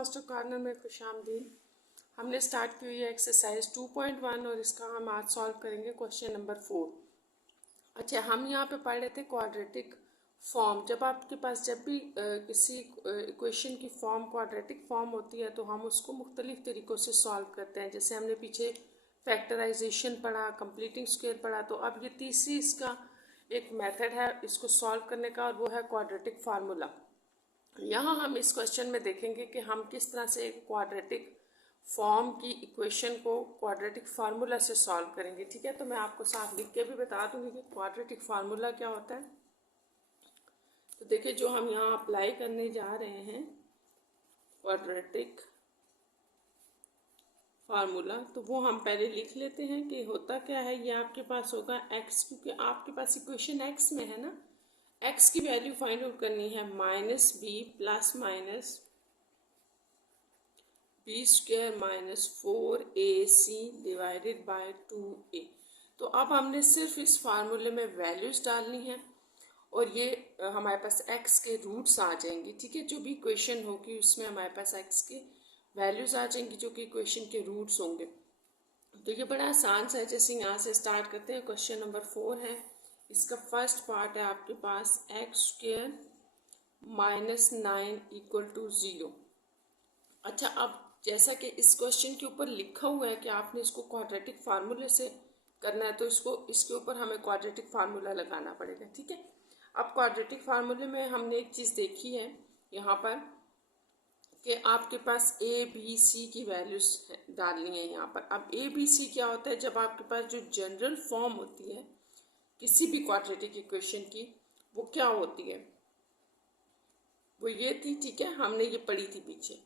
Master corner में खुशामदीद। हमने start की हुई है एक्सरसाइज 2.1 और इसका हम आज सॉल्व करेंगे क्वेश्चन नंबर 4। अच्छा, हम यहाँ पे पढ़ रहे थे क्वाड्रेटिक फॉर्म। जब आपके पास जब भी किसी इक्वेशन की फॉर्म क्वाड्रेटिक फॉर्म होती है तो हम उसको मुख्तलिफ तरीक़ों से सॉल्व करते हैं। जैसे हमने पीछे फैक्टराइजेशन पढ़ा, कंप्लीटिंग स्क्वायर पढ़ा, तो अब ये तीसरी इसका एक मेथड है इसको सॉल्व करने का, और वो है क्वाड्रेटिक फार्मूला। यहाँ हम इस क्वेश्चन में देखेंगे कि हम किस तरह से क्वाड्रेटिक फॉर्म की इक्वेशन को क्वाड्रेटिक फार्मूला से सॉल्व करेंगे। ठीक है, तो मैं आपको साथ लिख के भी बता दूंगी कि क्वाड्रेटिक फार्मूला क्या होता है। तो देखिए, जो हम यहाँ अप्लाई करने जा रहे हैं क्वाड्रेटिक फार्मूला, तो वो हम पहले लिख लेते हैं कि होता क्या है। ये आपके पास होगा x, क्योंकि आपके पास इक्वेशन x में है ना। x की वैल्यू फाइंड आउट करनी है -b plus minus b square minus 4ac divided by 2a। तो अब हमने सिर्फ इस फार्मूले में वैल्यूज डालनी है और ये हमारे पास x के रूट्स आ जाएंगे। ठीक है, जो भी इक्वेशन होगी उसमें हमारे पास x के वैल्यूज आ जाएंगी जो कि इक्वेशन के रूट्स होंगे। तो ये बड़ा आसान सा है। जैसे यहाँ से स्टार्ट करते हैं, क्वेश्चन नंबर 4 है। इसका फर्स्ट पार्ट है आपके पास X square minus 9 equal to 0। अच्छा, अब जैसा कि इस क्वेश्चन के ऊपर लिखा हुआ है कि आपने इसको क्वाड्रेटिक फार्मूले से करना है, तो इसके ऊपर हमें क्वाड्रेटिक फार्मूला लगाना पड़ेगा। ठीक है, अब क्वाड्रेटिक फार्मूले में हमने एक चीज़ देखी है यहाँ पर कि आपके पास ए बी सी की वैल्यूज डालनी है यहाँ पर। अब ए बी सी क्या होता है, जब आपके पास जो जनरल फॉर्म होती है किसी भी क्वाड्रेटिक इक्वेशन की, वो क्या होती है, वो ये थी। ठीक है, हमने ये पढ़ी थी पीछे।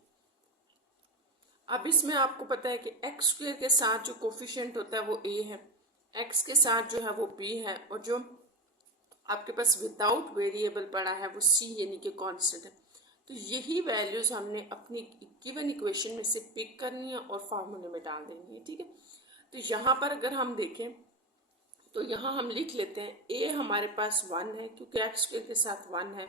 अब इसमें आपको पता है कि एक्स स्क्वायर के साथ जो कोफिशिएंट होता है वो ए है, एक्स के साथ जो है वो बी है, और जो आपके पास विदाउट वेरिएबल पड़ा है वो सी यानी कि कांस्टेंट है। तो यही वैल्यूज हमने अपनी गिवन इक्वेशन में से पिक करनी है और फार्मूले में डाल देंगे। ठीक है, तो यहाँ पर अगर हम देखें तो यहाँ हम लिख लेते हैं ए हमारे पास 1 है क्योंकि एक्स स्क्वायर के साथ 1 है।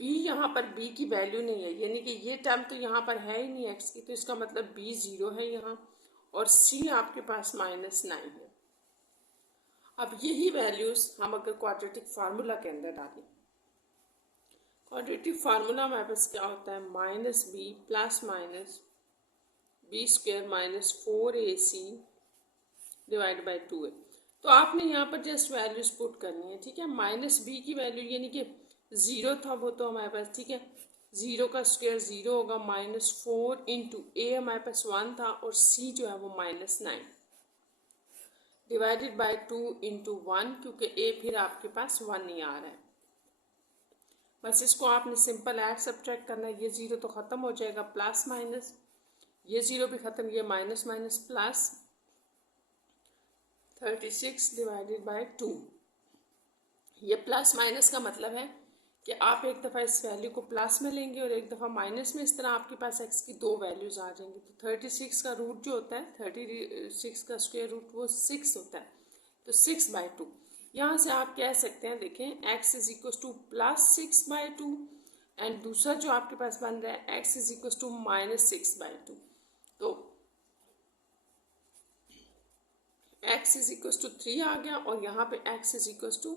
बी, यहाँ पर बी की वैल्यू नहीं है, यानी कि ये टर्म तो यहाँ पर है ही नहीं एक्स की, तो इसका मतलब बी 0 है यहाँ, और सी आपके पास -9 है। अब यही वैल्यूज हम अगर क्वाड्रेटिक फार्मूला के अंदर डालें, क्वाड्रेटिक फार्मूला हमारे पास क्या होता है, -b plus minus b square minus 4ac divide by 2a। तो आपने यहाँ पर जस्ट वैल्यूज पुट करनी है। ठीक है, -b की वैल्यू यानी कि 0 था वो तो हमारे पास, ठीक है, 0 का स्क्वायर 0 होगा, -4 इंटू a हमारे पास 1 था और c जो है वो -9 डिवाइडेड बाई 2 इंटू 1, क्योंकि a फिर आपके पास 1 ही आ रहा है। बस इसको आपने सिंपल ऐड सब्ट्रैक्ट करना है। ये 0 तो ख़त्म हो जाएगा, प्लस माइनस, ये 0 भी ख़त्म, ये minus minus plus 36 divided by 2। ये प्लस माइनस का मतलब है कि आप एक दफ़ा इस वैल्यू को प्लस में लेंगे और एक दफ़ा माइनस में। इस तरह आपके पास x की दो वैल्यूज़ आ जाएंगी। तो 36 का रूट जो होता है, 36 का स्क्वायर रूट वो 6 होता है, तो 6/2। यहाँ से आप कह सकते हैं, देखें, x is equal to +6/2, and दूसरा जो आपके पास बन रहा है x इज इक्व टू -6/2। तो x इज इक्व टू 3 आ गया और यहाँ पे x इज इक्व टू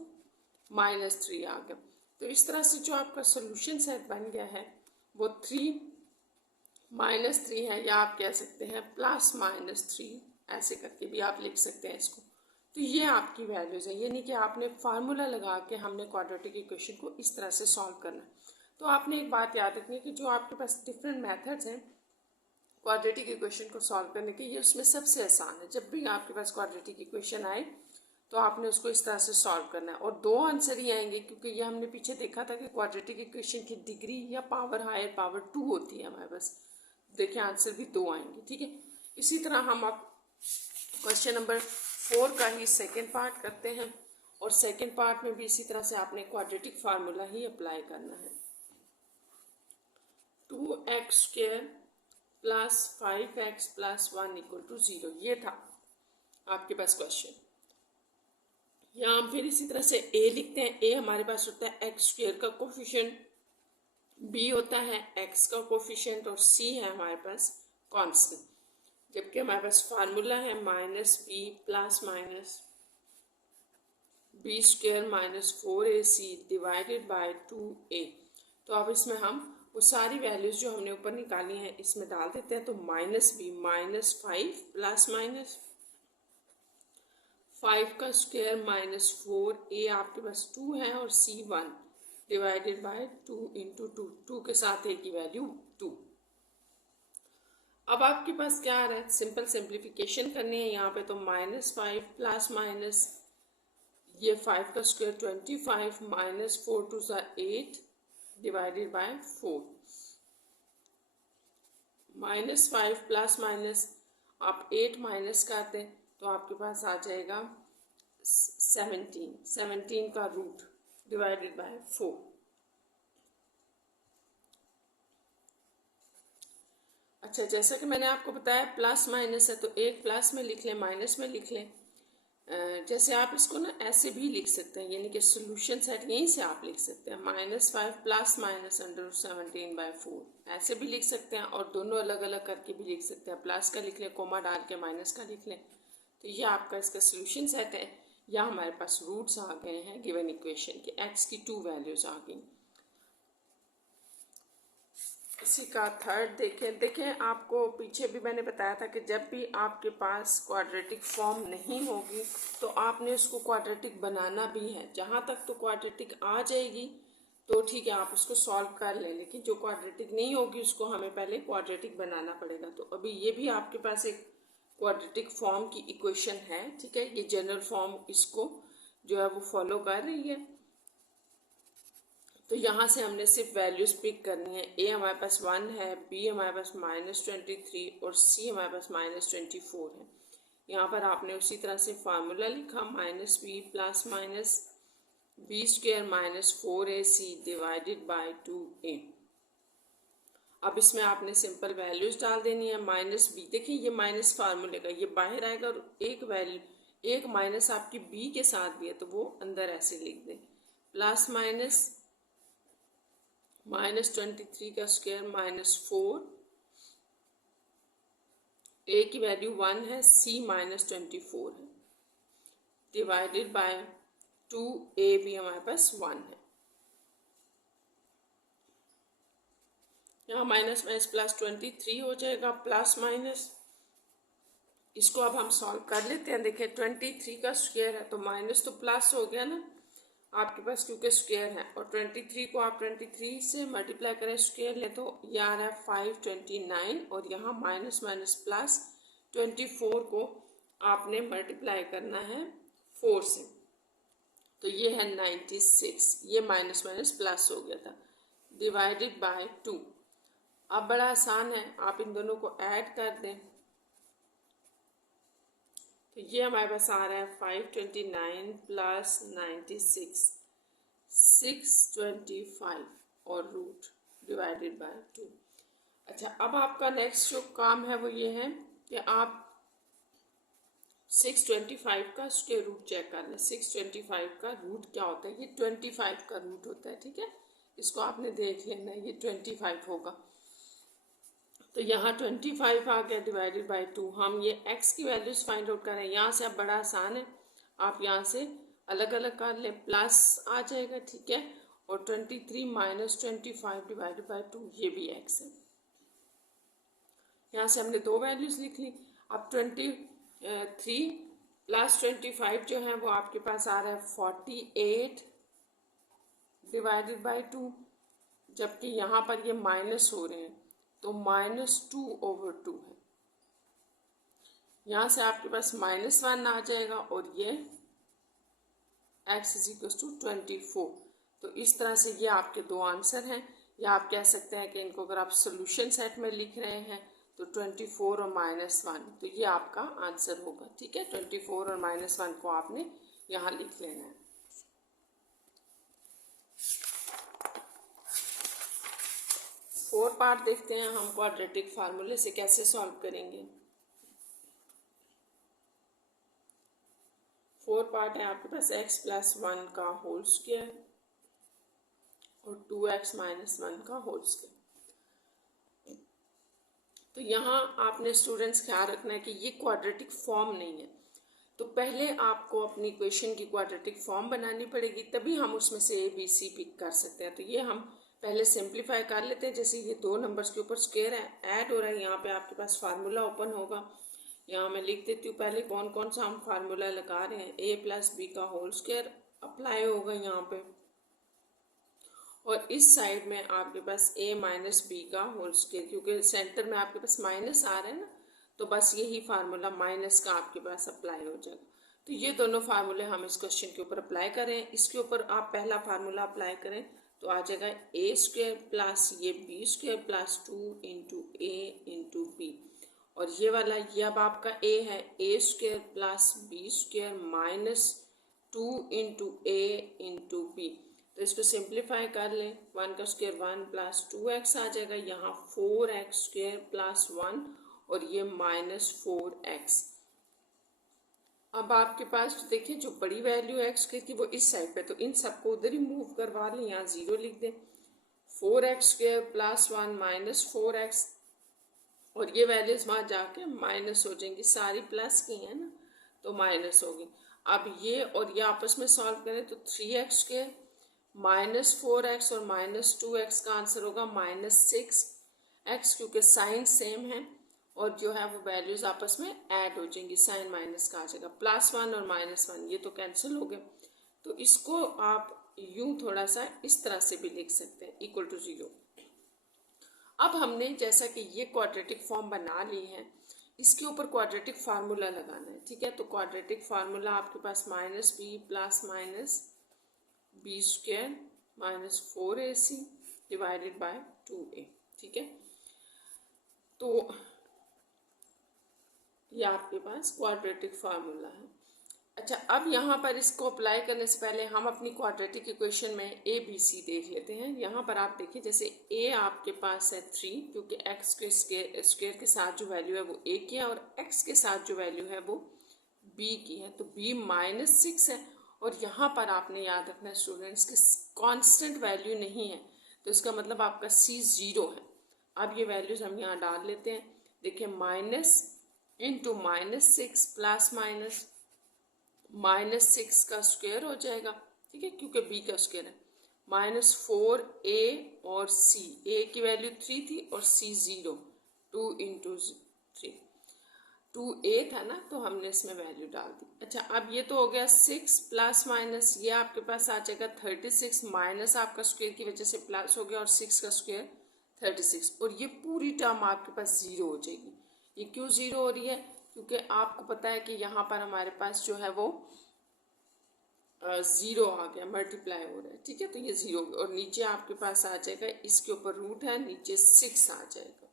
-3 आ गया। तो इस तरह से जो आपका सोल्यूशन सेट बन गया है वो 3 -3 है, या आप कह सकते हैं +-3, ऐसे करके भी आप लिख सकते हैं इसको। तो ये आपकी वैल्यूज़ है, यानी कि आपने फार्मूला लगा के हमने क्वाड्रेटिक इक्वेशन को इस तरह से सॉल्व करना है। तो आपने एक बात याद रखनी है कि जो आपके पास डिफरेंट मेथड्स हैं क्वाड्रेटिक इक्वेशन को सॉल्व करने के, ये उसमें सबसे आसान है। जब भी आपके पास क्वाड्रेटिक इक्वेशन आए तो आपने उसको इस तरह से सॉल्व करना है, और 2 आंसर ही आएंगे, क्योंकि ये हमने पीछे देखा था कि क्वाड्रेटिक इक्वेशन की डिग्री या पावर हायर पावर 2 होती है हमारे पास। देखिए, आंसर भी 2 आएंगे। ठीक है, इसी तरह हम अब क्वेश्चन नंबर 4 का ही सेकेंड पार्ट करते हैं, और सेकेंड पार्ट में भी इसी तरह से आपने क्वाड्रेटिक फार्मूला ही अप्लाई करना है। 2x square plus 5x plus 1 equal to 0, ये था आपके पास क्वेश्चन। यहाँ हम फिर इसी तरह से a लिखते हैं। a हमारे पास होता है एक्स स्क्वायर का कोफिशिएंट b होता है x का कोफिशिएंट और c है हमारे पास कांस्टेंट, जबकि हमारे पास फार्मूला है minus B plus minus B square minus 4ac divided by 2a। तो अब इसमें हम वो सारी वैल्यूज जो हमने ऊपर निकाली हैं इसमें डाल देते हैं। तो minus B minus 5 plus minus 5 का स्क्वायर माइनस 4, ए आपके पास 2 है और c 1 डिवाइडेड बाय 2 इंटू 2 के साथ ए की वैल्यू 2। अब आपके पास क्या आ रहा है, सिंपल सिंप्लीफिकेशन करनी है यहाँ पे। तो माइनस 5 प्लस माइनस ये 5 का square 25 minus 4 two 8 divided by 4। Minus 5 plus minus आप 8 माइनस कर दें तो आपके पास आ जाएगा 17 का रूट डिवाइडेड बाय 4। अच्छा, जैसा कि मैंने आपको बताया प्लस माइनस है तो एक प्लस में लिख लें, माइनस में लिख लें। जैसे आप इसको ना ऐसे भी लिख सकते हैं, यानी कि सोल्यूशन सेट यहीं से आप लिख सकते हैं माइनस 5 प्लस माइनस अंडर 17/4, ऐसे भी लिख सकते हैं और दोनों अलग अलग करके भी लिख सकते हैं। प्लस का लिख लें, कोमा डाल के माइनस का लिख लें, तो ये आपका इसका सोल्यूशन सेट है। या हमारे पास रूट्स आ गए हैं गिवन इक्वेशन के, एक्स की 2 वैल्यूज आ गई। इसी का थर्ड देखें आपको पीछे भी मैंने बताया था कि जब भी आपके पास क्वाड्रेटिक फॉर्म नहीं होगी तो आपने उसको क्वाड्रेटिक बनाना भी है। जहाँ तक तो क्वाड्रेटिक आ जाएगी तो ठीक है, आप उसको सॉल्व कर लें, लेकिन जो क्वाड्रेटिक नहीं होगी उसको हमें पहले क्वाड्रेटिक बनाना पड़ेगा। तो अभी ये भी आपके पास एक क्वाड्रेटिक फॉर्म की इक्वेशन है, ठीक है। ये जनरल फॉर्म इसको जो है वो फॉलो कर रही है। तो यहाँ से हमने सिर्फ वैल्यूज पिक करनी है। ए हमारे पास 1 है, बी हमारे पास -23 और सी हमारे पास -24 है। यहाँ पर आपने उसी तरह से फार्मूला लिखा minus B plus minus B square minus 4ac divided by 2a। अब इसमें आपने सिंपल वैल्यूज डाल देनी है। माइनस बी, देखिए ये माइनस फार्मूले का ये बाहर आएगा और एक वैल्यू एक माइनस आपकी बी के साथ भी है तो वो अंदर ऐसे लिख दें, प्लस माइनस -23 का स्क्वायर -4, ए की वैल्यू 1 है, सी -24 है, डिवाइडेड बाय 2a भी हमारे पास 1 है। यहाँ माइनस माइनस प्लस 23 हो जाएगा, प्लस माइनस इसको अब हम सॉल्व कर लेते हैं। देखिए 23 का स्क्वायर है तो माइनस तो प्लस हो गया ना आपके पास, क्योंकि स्क्वायर है, और 23 को आप 23 से मल्टीप्लाई करें स्क्वायर ले तो ये आ रहा है 529, और यहाँ माइनस माइनस प्लस 24 को आपने मल्टीप्लाई करना है 4 से, तो ये है 96। ये माइनस माइनस प्लस हो गया था, डिवाइडेड बाय 2। अब बड़ा आसान है, आप इन दोनों को ऐड कर दें तो ये हमारे पास आ रहा है 529 प्लस 96 625 और रूट डिवाइडेड बाय 2। अच्छा, अब आपका नेक्स्ट जो काम है वो ये है कि आप 625 का स्क्वायर रूट चेक कर लें। 625 का रूट क्या होता है, ये 25 का रूट होता है, ठीक है। इसको आपने देख लेना, ये 25 होगा। तो यहाँ 25 आ गया डिवाइडेड बाय 2। हम ये x की वैल्यूज फाइंड आउट करें, यहाँ से अब बड़ा आसान है, आप यहाँ से अलग अलग कर लें, प्लस आ जाएगा, ठीक है। और 23 माइनस 25 डिवाइडेड बाय 2 ये भी x है। यहाँ से हमने दो वैल्यूज लिख ली। अब 23 प्लस 25 जो है वो आपके पास आ रहा है 48 डिवाइडेड बाय 2, जबकि यहाँ पर ये माइनस हो रहे हैं तो -2/2 है। यहाँ से आपके पास -1 आ जाएगा और ये x = 24। तो इस तरह से ये आपके दो आंसर हैं, या आप कह सकते हैं कि इनको अगर आप सोल्यूशन सेट में लिख रहे हैं तो 24 और -1, तो ये आपका आंसर होगा, ठीक है। 24 और -1 को आपने यहाँ लिख लेना है। फोर पार्ट देखते हैं हम क्वाड्रेटिक फार्मूले से कैसे सॉल्व करेंगे। फोर पार्ट है आपके पास x + 1 का होल स्क्वायर और 2x माइनस 1 का होल स्क्वायर। तो यहाँ आपने स्टूडेंट्स ख्याल रखना है कि ये क्वाड्रेटिक फॉर्म नहीं है, तो पहले आपको अपनी इक्वेशन की क्वाड्रेटिक फॉर्म बनानी पड़ेगी, तभी हम उसमें से ए बी सी पिक कर सकते हैं। तो ये हम पहले सिंप्लीफाई कर लेते हैं। जैसे ये दो नंबर्स के ऊपर स्क्वायर है, ऐड हो रहा है, यहाँ पे आपके पास फार्मूला ओपन होगा। यहाँ मैं लिख देती हूँ पहले कौन कौन सा हम फार्मूला लगा रहे हैं। ए प्लस बी का होल स्क्वायर अप्लाई होगा यहाँ पे, और इस साइड में आपके पास a माइनस बी का होल स्क्वायर, क्योंकि सेंटर में आपके पास माइनस आ रहे हैं ना, तो बस यही फार्मूला माइनस का आपके पास अप्लाई हो जाएगा। तो ये दोनों फार्मूले हम इस क्वेश्चन के ऊपर अप्लाई करें। इसके ऊपर आप पहला फार्मूला अप्लाई करें तो आ जाएगा ए स्क्वायर प्लस ये B square plus 2 into A into B, और ये वाला ये अब आपका a है, A square plus B square minus 2 into A into B. तो इसको सिंप्लीफाई कर लें, 1 का स्क्वायर 1 प्लस 2x आ जाएगा, यहाँ 4x स्क्वायर प्लस 1 और ये माइनस 4x। अब आपके पास तो देखिए जो बड़ी वैल्यू x की थी वो इस साइड पे, तो इन सबको उधर ही मूव करवा लें, यहाँ 0 लिख दें। 4x square plus 1 minus 4x, और ये वैल्यूज वहाँ जाके माइनस हो जाएंगी, सारी प्लस की हैं ना तो माइनस होगी। अब ये और ये आपस में सॉल्व करें तो 3x स्क्वायर माइनस 4x और माइनस 2x का आंसर होगा माइनस 6x, क्योंकि साइन सेम है और जो है वो वैल्यूज आपस में ऐड हो जाएंगी, साइन माइनस का आ जाएगा। प्लस 1 और माइनस 1 ये तो कैंसिल हो गए, तो इसको आप यूं थोड़ा सा इस तरह से भी लिख सकते हैं, इक्वल टू 0। अब हमने जैसा कि ये क्वाड्रेटिक फॉर्म बना ली है, इसके ऊपर क्वाड्रेटिक फार्मूला लगाना है, ठीक है। तो क्वाड्रेटिक फार्मूला आपके पास minus B plus minus B square minus 4ac divided by 2a, ठीक है। तो ये आपके पास क्वाड्रेटिक फार्मूला है। अच्छा, अब यहाँ पर इसको अप्लाई करने से पहले हम अपनी क्वाड्रेटिक इक्वेशन में ए बी सी देख लेते हैं। यहाँ पर आप देखिए, जैसे a आपके पास है 3, क्योंकि x के स्क्वायर के साथ जो वैल्यू है वो a की है, और x के साथ जो वैल्यू है वो b की है, तो b माइनस 6 है। और यहाँ पर आपने याद रखना है स्टूडेंट्स कि कांस्टेंट वैल्यू नहीं है, तो इसका मतलब आपका c 0 है। अब ये वैल्यूज हम यहाँ डाल लेते हैं। देखिए minus into minus 6 plus minus minus 6 का स्क्वायर हो जाएगा, ठीक है, क्योंकि b का स्क्वायर है। माइनस 4a और c, a की वैल्यू 3 थी और c 0, 2 इंटू 3, 2a था ना, तो हमने इसमें वैल्यू डाल दी। अच्छा, अब ये तो हो गया 6 प्लस माइनस, ये आपके पास आ जाएगा 36 माइनस आपका स्क्वायर की वजह से प्लस हो गया, और 6 का स्क्वायर 36, और ये पूरी टर्म आपके पास 0 हो जाएगी। ये क्यों 0 हो रही है? क्योंकि आपको पता है कि यहाँ पर हमारे पास जो है वो 0 आ गया, मल्टीप्लाई हो रहा है, ठीक है। तो ये 0 और नीचे आपके पास आ जाएगा, इसके ऊपर रूट है, नीचे 6 आ जाएगा।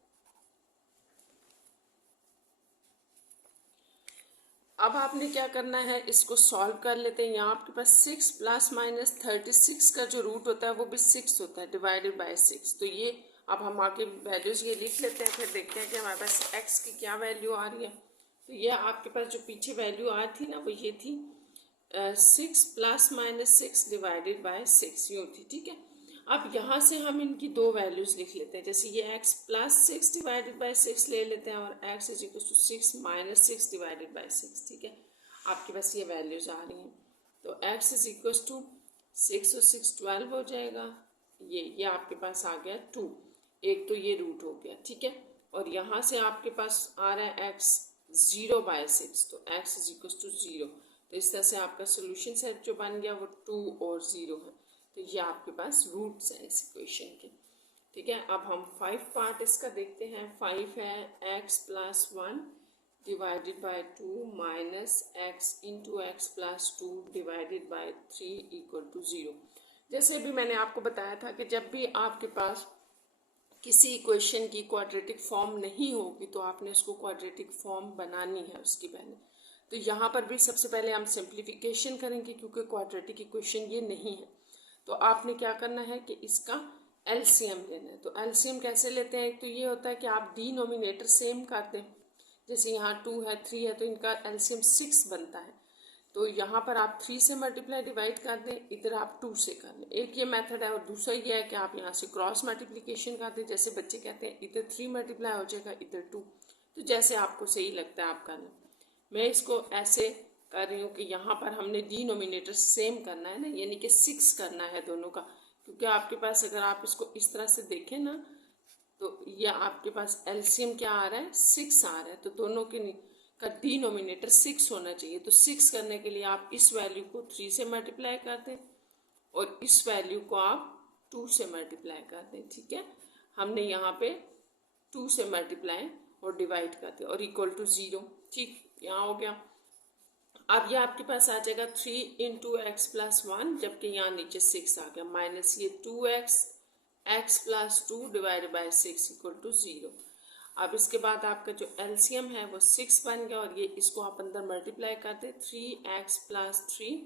अब आपने क्या करना है, इसको सॉल्व कर लेते हैं। यहाँ आपके पास 6 प्लस माइनस 36 का जो रूट होता है वो भी 6 होता है, डिवाइडेड बाय 6। तो ये अब हम आगे वैल्यूज़ ये लिख लेते हैं, फिर देखते हैं कि हमारे पास x की क्या वैल्यू आ रही है। तो ये आपके पास जो पीछे वैल्यू आ रही थी ना, वो ये थी 6 प्लस माइनस 6 डिवाइडेड बाय 6, यूँ थी, ठीक है। अब यहाँ से हम इनकी दो वैल्यूज़ लिख लेते हैं। जैसे ये x प्लस 6 डिवाइडेड बाय 6 ले लेते हैं, और x is equal to 6 minus 6 divided by 6, ठीक है। आपके पास ये वैल्यूज़ आ रही हैं, तो x इज इक्वल टू 6 और 6 12 हो जाएगा। ये आपके पास आ गया 2, एक तो ये रूट हो गया, ठीक है। और यहाँ से आपके पास आ रहा है x 0 बाय 6, तो x इज इक्वल टू 0। तो इस तरह से आपका सोल्यूशन सेट जो बन गया वो 2 और 0 है। तो ये आपके पास रूट्स हैं इस इक्वेशन के, ठीक है। अब हम 5 पार्ट इसका देखते हैं। 5 है x plus 1 divided by 2 minus x into X plus 2 divided by 3 equal to 0। जैसे अभी मैंने आपको बताया था कि जब भी आपके पास किसी इक्वेशन की क्वाड्रेटिक फॉर्म नहीं होगी तो आपने उसको क्वाड्रेटिक फॉर्म बनानी है उसकी पहले। तो यहाँ पर भी सबसे पहले हम सिंप्लीफिकेशन करेंगे, क्योंकि क्वाड्रेटिक इक्वेशन ये नहीं है। तो आपने क्या करना है कि इसका एलसीएम लेना है। तो एलसीएम कैसे लेते हैं? एक तो ये होता है कि आप डिनोमिनेटर सेम कर दें, जैसे यहाँ 2 है 3 है, तो इनका एलसीएम 6 बनता है। तो यहाँ पर आप 3 से मल्टीप्लाई डिवाइड कर दें, इधर आप 2 से कर लें। एक ये मेथड है और दूसरा ये है कि आप यहाँ से क्रॉस मल्टीप्लिकेशन कर दें। जैसे बच्चे कहते हैं इधर 3 मल्टीप्लाई हो जाएगा, इधर 2, तो जैसे आपको सही लगता है आप कर लें। मैं इसको ऐसे कर रही हूँ कि यहाँ पर हमने डिनोमिनेटर सेम करना है ना, यानी कि 6 करना है दोनों का, क्योंकि आपके पास अगर आप इसको इस तरह से देखें ना तो ये आपके पास एलसीएम क्या आ रहा है, 6 आ रहा है, तो दोनों के का डिनोमिनेटर 6 होना चाहिए। तो 6 करने के लिए आप इस वैल्यू को 3 से मल्टीप्लाई कर दें और इस वैल्यू को आप 2 से मल्टीप्लाई कर दें। ठीक है, हमने यहाँ पे 2 से मल्टीप्लाई और डिवाइड कर दिया और इक्वल टू 0। ठीक, यहाँ हो गया। अब ये आपके पास आ जाएगा 3 इंटू एक्स प्लस 1, जबकि यहाँ नीचे 6 आ गया, माइनस ये 2x X plus 2 divided by 6 equal to 0। अब इसके बाद आपका जो एलसीएम है वो 6 बन गया और ये इसको आप अंदर मल्टीप्लाई कर दें, 3x प्लस 3,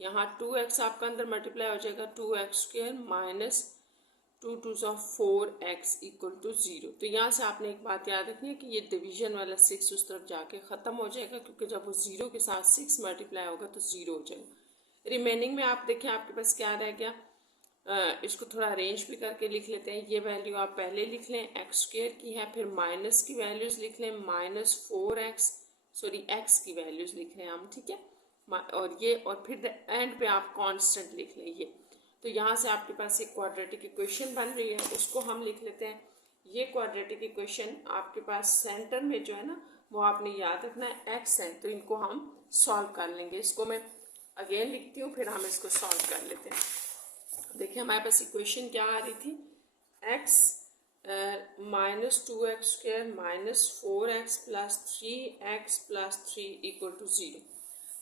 यहाँ 2x आपका अंदर मल्टीप्लाई हो जाएगा, 2x square minus 2 2 4x equal to 0। तो यहाँ से आपने एक बात याद रखनी है कि ये डिवीजन वाला 6 उस तरफ जाके ख़त्म हो जाएगा, क्योंकि जब वो 0 के साथ 6 मल्टीप्लाई होगा तो 0 हो जाएगा। रिमेनिंग में आप देखें आपके पास क्या रह गया, इसको थोड़ा अरेंज भी करके लिख लेते हैं। ये वैल्यू आप पहले लिख लें, एक्स स्क्वेयर की है, फिर माइनस की वैल्यूज़ लिख लें, माइनस 4x, सॉरी एक्स की वैल्यूज़ लिख लें हम, ठीक है, और ये, और फिर एंड पे आप कांस्टेंट लिख लें ये। तो यहाँ से आपके पास एक क्वाड्रेटिक इक्वेशन बन रही है, उसको हम लिख लेते हैं। ये क्वाड्रेटिक इक्वेशन आपके पास सेंटर में जो है ना वो आपने याद रखना है एक्स है, तो इनको हम सॉल्व कर लेंगे। इसको मैं अगेन लिखती हूँ, फिर हम इसको सॉल्व कर लेते हैं। देखिए हमारे पास इक्वेशन क्या आ रही थी, x minus 2x square minus 4x plus 3x plus 3 equal to 0।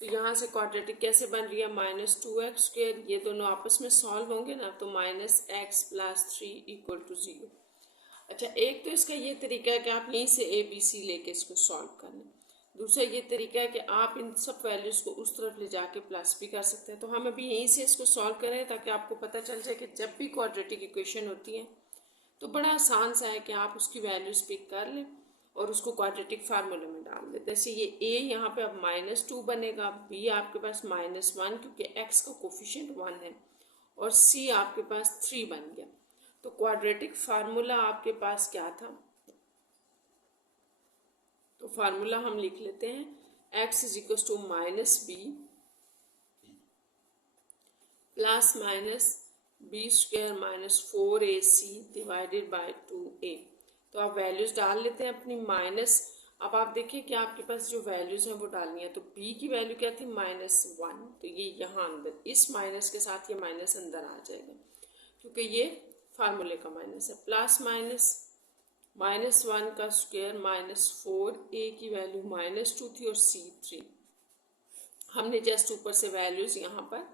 तो यहाँ से क्वाड्रेटिक कैसे बन रही है, माइनस 2x स्क्वायर, ये दोनों आपस में सॉल्व होंगे ना, तो minus x plus 3 equal to 0। अच्छा, एक तो इसका ये तरीका है कि आप यहीं से a b c लेके इसको सॉल्व कर लें। दूसरा ये तरीका है कि आप इन सब वैल्यूज़ को उस तरफ ले जाके प्लस भी कर सकते हैं। तो हम अभी यहीं से इसको सॉल्व करें ताकि आपको पता चल जाए कि जब भी क्वाड्रेटिक इक्वेशन होती है तो बड़ा आसान सा है कि आप उसकी वैल्यूज़ पिक कर लें और उसको क्वाड्रेटिक फार्मूले में डाल दें। जैसे ये a यहाँ पे अब -2 बनेगा, b आपके पास -1 क्योंकि x का कोफिशिएंट 1 है, और c आपके पास 3 बन गया। तो क्वाड्रेटिक फार्मूला आपके पास क्या था, तो फार्मूला हम लिख लेते हैं, x is equal to minus B plus minus B square minus 4ac divided by 2a। तो आप वैल्यूज़ डाल लेते हैं अपनी माइनस। अब आप देखिए कि आपके पास जो वैल्यूज़ हैं वो डालनी है। तो b की वैल्यू क्या थी, -1, तो ये यहाँ अंदर इस माइनस के साथ ये माइनस अंदर आ जाएगा क्योंकि ये फार्मूले का माइनस है, प्लस माइनस -1 का स्क्वायर माइनस 4a की वैल्यू -2 थी और c 3। हमने जस्ट ऊपर से वैल्यूज़ यहाँ पर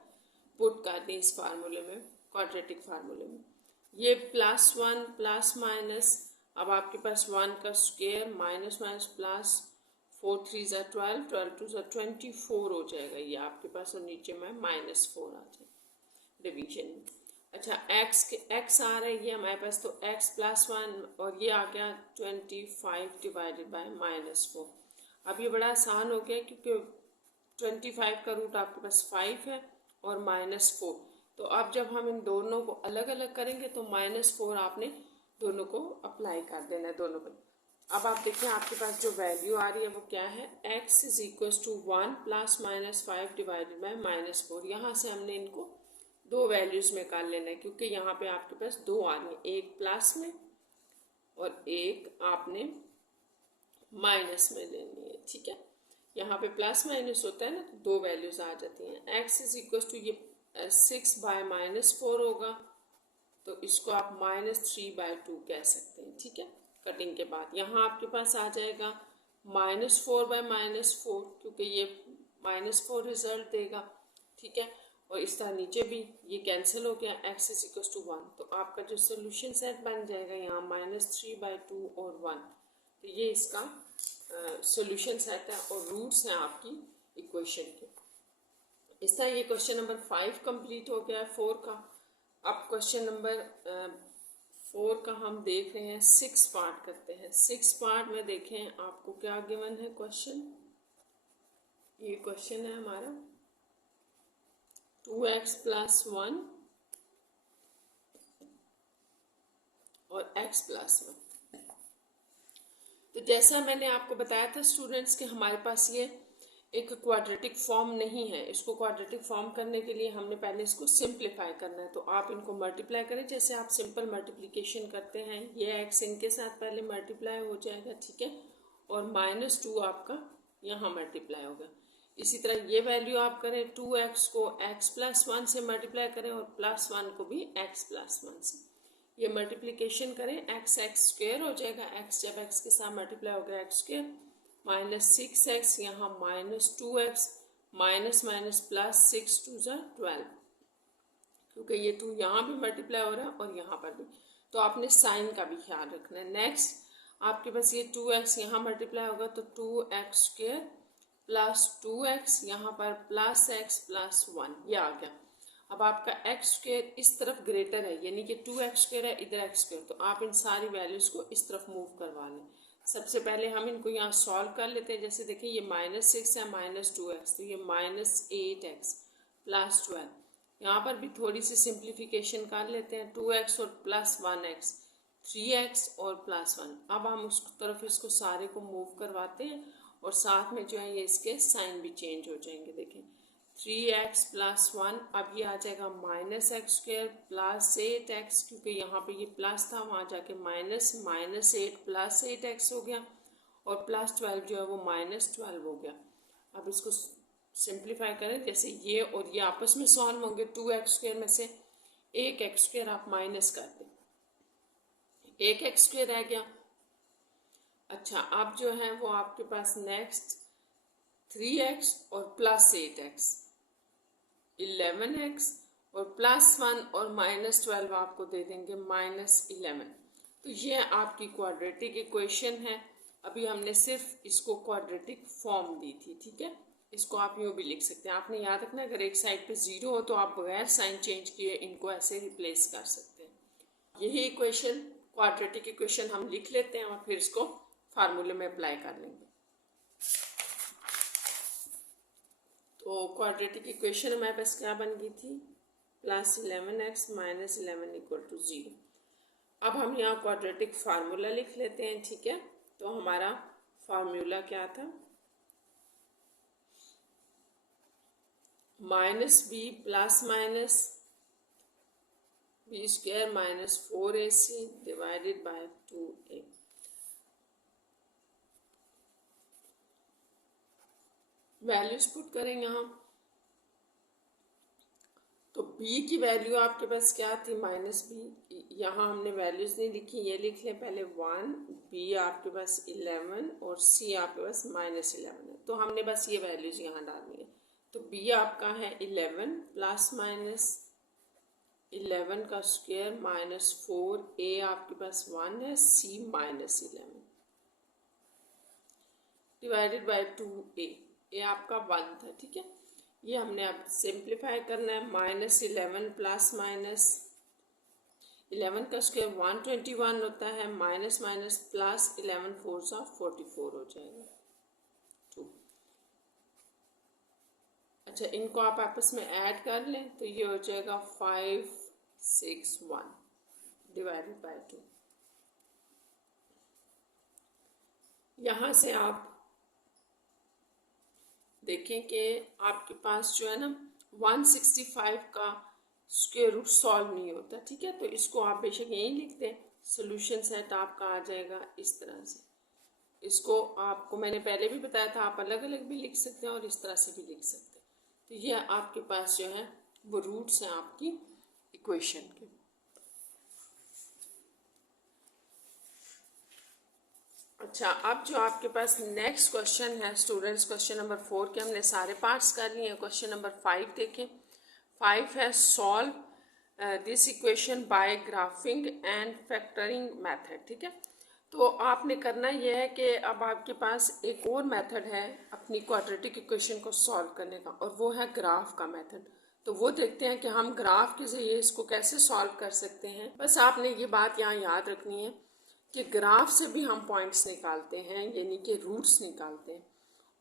पुट कर दी इस फार्मूले में, क्वाड्रेटिक फार्मूले में। ये +1 प्लस माइनस, अब आपके पास 1 का स्क्वायर माइनस माइनस प्लस 4 3 ज़ा 12, 12 2 ज़ा 24 हो जाएगा ये आपके पास, और नीचे में -4 आ जाएगा डिवीजन में। अच्छा, x आ रहा है ये हमारे पास, तो x प्लस 1 और ये आ गया 25 डिवाइडेड बाय -4। अब ये बड़ा आसान हो गया क्योंकि 25 का रूट आपके पास 5 है और -4। तो अब जब हम इन दोनों को अलग अलग करेंगे तो -4 आपने दोनों को अप्लाई कर देना है दोनों पर। अब आप देखें आपके पास जो वैल्यू आ रही है वो क्या है, x is equal to 1 plus -5 divided by -4। यहाँ से हमने इनको दो वैल्यूज़ में कर लेना है क्योंकि यहाँ पे आपके पास दो आ रही हैं, एक प्लस में और एक आपने माइनस में लेनी है। ठीक है, यहाँ पे प्लस माइनस होता है ना, तो दो वैल्यूज़ आ जाती हैं। x इज इक्वल टू ये 6 बाय -4 होगा, तो इसको आप -3/2 कह सकते हैं। ठीक है, कटिंग के बाद यहाँ आपके पास आ जाएगा -4 बाय -4 क्योंकि ये -4 रिजल्ट देगा। ठीक है, और इस तरह नीचे भी ये कैंसिल हो गया, x इज इक्वल टू 1। तो आपका जो सोल्यूशन सेट बन जाएगा यहाँ -3/2 और 1। तो ये इसका सॉल्यूशन सेट है और रूट्स हैं आपकी इक्वेशन के। इस तरह ये क्वेश्चन नंबर 5 कंप्लीट हो गया है 4 का। अब क्वेश्चन नंबर 4 का हम देख रहे हैं, 6 पार्ट करते हैं। 6 पार्ट में देखें आपको क्या गिवन है क्वेश्चन। ये क्वेश्चन है हमारा 2x प्लस 1 और x प्लस 1। तो जैसा मैंने आपको बताया था स्टूडेंट्स कि हमारे पास ये एक क्वाड्रेटिक फॉर्म नहीं है। इसको क्वाड्रेटिक फॉर्म करने के लिए हमने पहले इसको सिंप्लीफाई करना है। तो आप इनको मल्टीप्लाई करें जैसे आप सिंपल मल्टीप्लिकेशन करते हैं। ये x इनके साथ पहले मल्टीप्लाई हो जाएगा, ठीक है, और -2 आपका यहाँ मल्टीप्लाई होगा। इसी तरह ये वैल्यू आप करें 2x को x प्लस 1 से मल्टीप्लाई करें और प्लस 1 को भी x प्लस 1 से। ये मल्टीप्लिकेशन करें, x स्क्वेयर हो जाएगा। x जब x के साथ मल्टीप्लाई हो गया x स्क्वेयर, -6x यहाँ -2x, माइनस माइनस प्लस 6 2 ज़ा 12, क्योंकि ये 2 यहाँ भी मल्टीप्लाई हो रहा है और यहाँ पर भी। तो आपने साइन का भी ख्याल रखना है। नेक्स्ट आपके पास ये 2x यहाँ मल्टीप्लाई होगा तो 2x स्क्वेयर प्लस 2x, यहाँ पर प्लस x प्लस 1, ये आ गया। अब आपका x स्क्वेयर इस तरफ ग्रेटर है, यानी कि 2x स्क्वेयर है, इधर x स्क्वेयर, तो आप इन सारी वैल्यूज़ को इस तरफ मूव करवा लें। सबसे पहले हम इनको यहाँ सॉल्व कर लेते हैं। जैसे देखिए ये -6 है, -2x, तो ये -8x प्लस 12। यहाँ पर भी थोड़ी सी सिंप्लीफिकेशन कर लेते हैं। 2x और प्लस 1x, 3x और प्लस 1। अब हम उस तरफ इसको सारे को मूव करवाते हैं और साथ में जो है ये इसके साइन भी चेंज हो जाएंगे। देखें 3x प्लस 1, अब ये आ जाएगा -x स्क्वेयर प्लस 8x, क्योंकि यहाँ पे ये प्लस था, वहाँ जाके -8 प्लस 8x हो गया, और प्लस 12 जो है वो -12 हो गया। अब इसको सिंप्लीफाई करें, जैसे ये और ये आपस में सॉल्व होंगे। 2x स्क्वेयर में से एक x स्क्वेयर आप माइनस कर दें, एक x स्क्वेयर रह गया। अच्छा, अब जो है वो आपके पास नेक्स्ट 3x और प्लस 8x, 11x और प्लस 1 और -12 आपको दे देंगे -11। तो ये आपकी क्वाड्रेटिक इक्वेशन है। अभी हमने सिर्फ इसको क्वाड्रेटिक फॉर्म दी थी, ठीक है। इसको आप यूँ भी लिख सकते हैं। आपने याद रखना अगर एक साइड पे 0 हो तो आप बगैर साइन चेंज किए इनको ऐसे रिप्लेस कर सकते हैं। यही इक्वेशन क्वाड्रेटिक इक्वेशन हम लिख लेते हैं और फिर इसको फार्मूले में अप्लाई कर लेंगे। तो क्वाड्रेटिक इक्वेशन हमारे पास क्या बन गई थी, +11x - 11 = 0। अब हम यहाँ क्वाड्रेटिक फार्मूला लिख लेते हैं, ठीक है। तो हमारा फार्मूला क्या था, -b plus minus b square -4ac divided by 2a। Values put करें यहाँ, तो b की वैल्यू आपके पास क्या थी, -b। यहाँ हमने वैल्यूज नहीं लिखी, ये लिख लें पहले 1, b आपके पास 11 और c आपके पास -11 है। तो हमने बस ये वैल्यूज यहाँ डालनी है। तो b आपका है 11 प्लस माइनस 11 का स्क्वायर -4, a आपके पास 1 है, c -11 डिवाइडेड बाय 2a। ये आपका 1 था, ठीक है। ये हमने अब सिंप्लीफाई करना है। -11 प्लस माइनस 11 का स्क्वायर 121 होता है, माइनस माइनस प्लस 11 4 सा 44 हो जाएगा 2। अच्छा, इनको आप आपस में ऐड कर लें तो ये हो जाएगा 561 डिवाइडेड बाय 2। यहाँ से आप देखें कि आपके पास जो है ना 165 का स्क्वायर रूट सॉल्व नहीं होता, ठीक है। तो इसको आप बेशक यहीं लिख दें, सोल्यूशन सेट आपका आ जाएगा इस तरह से। इसको आपको मैंने पहले भी बताया था, आप अलग अलग भी लिख सकते हैं और इस तरह से भी लिख सकते हैं। तो ये आपके पास जो है वो रूट्स हैं आपकी इक्वेशन के। अच्छा, अब जो आपके पास नेक्स्ट क्वेश्चन है स्टूडेंट्स, क्वेश्चन नंबर 4 के हमने सारे पार्ट्स कर लिए हैं। क्वेश्चन नंबर 5 देखें। 5 है solve this equation by graphic and factoring method, ठीक है। तो आपने करना यह है कि अब आपके पास एक और मेथड है अपनी क्वाड्रेटिक इक्वेशन को सॉल्व करने का, और वो है ग्राफ का मेथड। तो वो देखते हैं कि हम ग्राफ के जरिए इसको कैसे सॉल्व कर सकते हैं। बस आपने ये बात यहाँ याद रखनी है कि ग्राफ से भी हम पॉइंट्स निकालते हैं, यानी कि रूट्स निकालते हैं,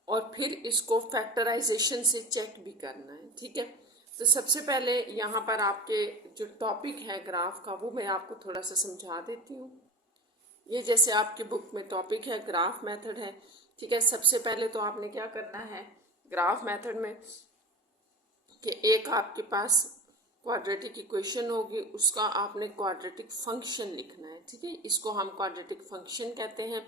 और फिर इसको फैक्टराइजेशन से चेक भी करना है, ठीक है। तो सबसे पहले यहाँ पर आपके जो टॉपिक है ग्राफ का वो मैं आपको थोड़ा सा समझा देती हूँ। ये जैसे आपकी बुक में टॉपिक है, ग्राफ मेथड है, ठीक है। सबसे पहले तो आपने क्या करना है ग्राफ मेथड में कि एक आपके पास क्वाड्रेटिक इक्वेशन होगी, उसका आपने क्वाड्रेटिक फंक्शन लिखना है, ठीक है। इसको हम क्वाड्रेटिक फंक्शन कहते हैं।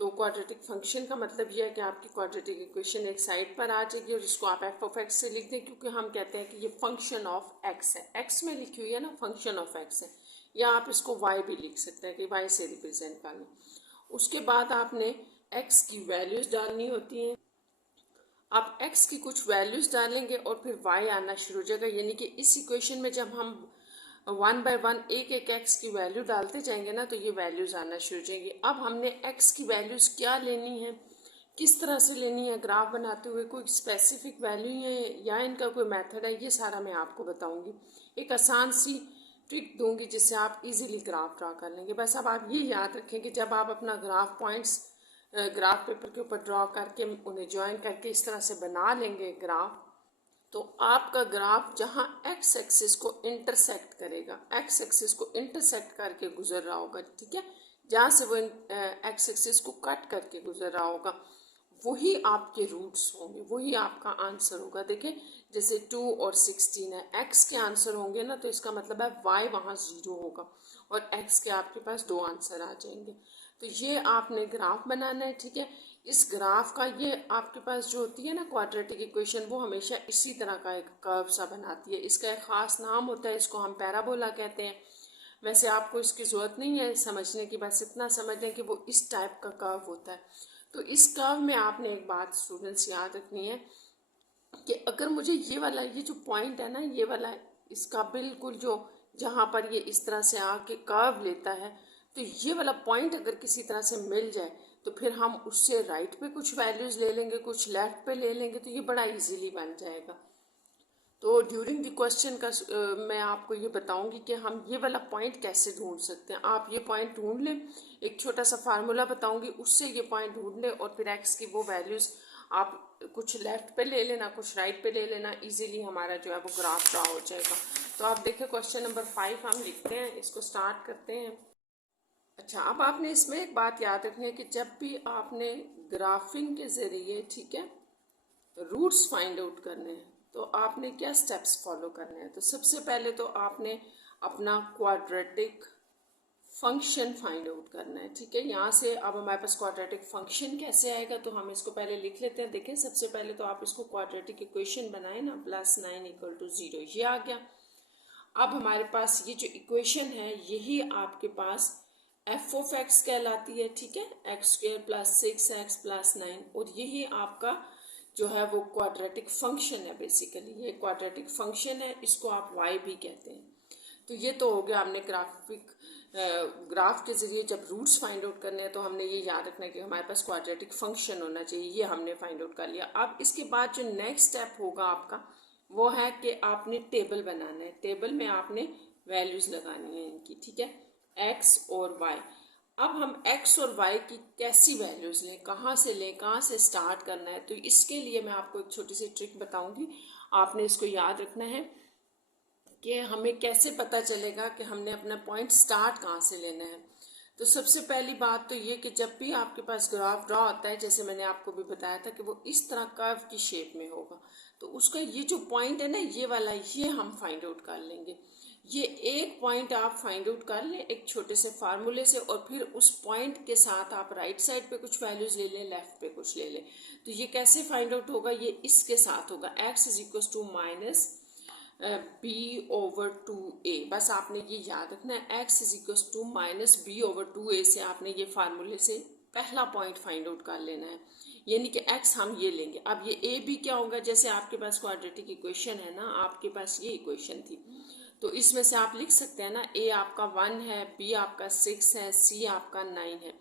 तो क्वाड्रेटिक फंक्शन का मतलब यह है कि आपकी क्वाड्रेटिक इक्वेशन एक साइड पर आ जाएगी और इसको आप एफ ऑफ एक्स से लिख दें, क्योंकि हम कहते हैं कि ये फंक्शन ऑफ एक्स है, एक्स में लिखी हुई है ना, फंक्शन ऑफ एक्स है। या आप इसको वाई भी लिख सकते हैं कि वाई से रिप्रेजेंट करना। उसके बाद आपने एक्स की वैल्यूज डालनी होती हैं। आप x की कुछ वैल्यूज डालेंगे और फिर y आना शुरू हो जाएगा, यानी कि इस इक्वेशन में जब हम 1 बाय 1 एक एक x की वैल्यू डालते जाएंगे ना, तो ये वैल्यूज आना शुरू हो जाएंगी। अब हमने x की वैल्यूज क्या लेनी है, किस तरह से लेनी है, ग्राफ बनाते हुए कोई स्पेसिफिक वैल्यू है या इनका कोई मेथड है, ये सारा मैं आपको बताऊंगी। एक आसान सी ट्रिक दूंगी जिससे आप इजीली ग्राफ ड्रा कर लेंगे। बस अब आप ये याद रखें कि जब आप अपना ग्राफ पॉइंट्स ग्राफ पेपर के ऊपर ड्रॉ करके उन्हें ज्वाइन करके इस तरह से बना लेंगे ग्राफ, तो आपका ग्राफ जहाँ एक्स एक्सिस को इंटरसेक्ट करेगा, एक्स एक्सिस को इंटरसेक्ट करके गुजर रहा होगा, ठीक है, जहाँ से वो एक्स एक्सिस को कट करके गुजर रहा होगा, वही आपके रूट्स होंगे, वही आपका आंसर होगा। देखिए जैसे 2 और 16 है, एक्स के आंसर होंगे ना, तो इसका मतलब है वाई वहाँ 0 होगा और एक्स के आपके पास 2 आंसर आ जाएंगे। तो ये आपने ग्राफ बनाना है, ठीक है। इस ग्राफ का ये आपके पास जो होती है ना क्वाड्रेटिक इक्वेशन, वो हमेशा इसी तरह का एक कर्व सा बनाती है। इसका एक ख़ास नाम होता है, इसको हम पैराबोला कहते हैं। वैसे आपको इसकी ज़रूरत नहीं है समझने की, बस इतना समझ लें कि वो इस टाइप का कर्व होता है। तो इस कर्व में आपने एक बात स्टूडेंट्स याद रखनी है कि अगर मुझे ये जो पॉइंट है ना, ये वाला इसका बिल्कुल जो जहाँ पर ये इस तरह से आके कर्व लेता है, तो ये वाला पॉइंट अगर किसी तरह से मिल जाए तो फिर हम उससे राइट पे कुछ वैल्यूज़ ले लेंगे, कुछ लेफ्ट पे ले लेंगे, तो ये बड़ा इजीली बन जाएगा। तो ड्यूरिंग द क्वेश्चन का मैं आपको ये बताऊंगी कि हम ये वाला पॉइंट कैसे ढूंढ सकते हैं। आप ये पॉइंट ढूंढ लें, एक छोटा सा फार्मूला बताऊंगी, उससे ये पॉइंट ढूंढ लें और फिर एक्स की वो वैल्यूज़ आप कुछ लेफ्ट पे ले लेना, कुछ राइट पे ले लेना, इजीली हमारा जो है वो ग्राफ ड्रा हो जाएगा। तो आप देखिए क्वेश्चन नंबर 5 हम लिखते हैं, इसको स्टार्ट करते हैं। अच्छा, अब आपने इसमें एक बात याद रखनी है कि जब भी आपने ग्राफिंग के ज़रिए, ठीक है, रूट्स फाइंड आउट करने हैं, तो आपने क्या स्टेप्स फॉलो करने हैं। तो सबसे पहले तो आपने अपना क्वाड्रेटिक फंक्शन फाइंड आउट करना है, ठीक है। यहाँ से अब हमारे पास क्वाड्रेटिक फंक्शन कैसे आएगा, तो हम इसको पहले लिख लेते हैं। देखें सबसे पहले तो आप इसको क्वाड्रेटिक इक्वेशन बनाए ना, +9 = 0, ये आ गया। अब हमारे पास ये जो इक्वेशन है यही आपके पास एफ ऑफ एक्स कहलाती है, ठीक है, x² + 6x + 9, और यही आपका जो है वो क्वाड्रेटिक फंक्शन है। बेसिकली ये क्वाड्रेटिक फंक्शन है, इसको आप y भी कहते हैं। तो ये तो हो गया, हमने ग्राफ के ज़रिए जब रूट्स फाइंड आउट करने हैं तो हमने ये याद रखना है कि हमारे पास क्वाड्रेटिक फंक्शन होना चाहिए, ये हमने फाइंड आउट कर लिया। अब इसके बाद जो नेक्स्ट स्टेप होगा आपका वो है कि आपने टेबल बनाना है। टेबल में आपने वैल्यूज़ लगानी है इनकी, ठीक है, x और y। अब हम x और y की कैसी वैल्यूज़ लें, कहाँ से लें, कहाँ से स्टार्ट करना है, तो इसके लिए मैं आपको एक छोटी सी ट्रिक बताऊंगी। आपने इसको याद रखना है कि हमें कैसे पता चलेगा कि हमने अपना पॉइंट स्टार्ट कहाँ से लेना है। तो सबसे पहली बात तो ये कि जब भी आपके पास ग्राफ ड्रॉ होता है, जैसे मैंने आपको भी बताया था कि वो इस तरह कर्व की शेप में होगा, तो उसका ये जो पॉइंट है ना, ये वाला, ये हम फाइंड आउट कर लेंगे। ये एक पॉइंट आप फाइंड आउट कर लें एक छोटे से फार्मूले से, और फिर उस पॉइंट के साथ आप राइट साइड पे कुछ वैल्यूज़ ले लें, लेफ्ट पे कुछ ले लें। तो ये कैसे फाइंड आउट होगा, ये इसके साथ होगा, x = -b/2a। बस आपने ये याद रखना है, x = -b/2a से आपने ये फार्मूले से पहला पॉइंट फाइंड आउट कर लेना है, यानी कि x हम ये लेंगे। अब ये a b क्या होगा, जैसे आपके पास क्वाड्रेटिक इक्वेशन है ना, आपके पास ये इक्वेशन थी, तो इसमें से आप लिख सकते हैं ना, a आपका 1 है, b आपका 6 है, c आपका 9 है।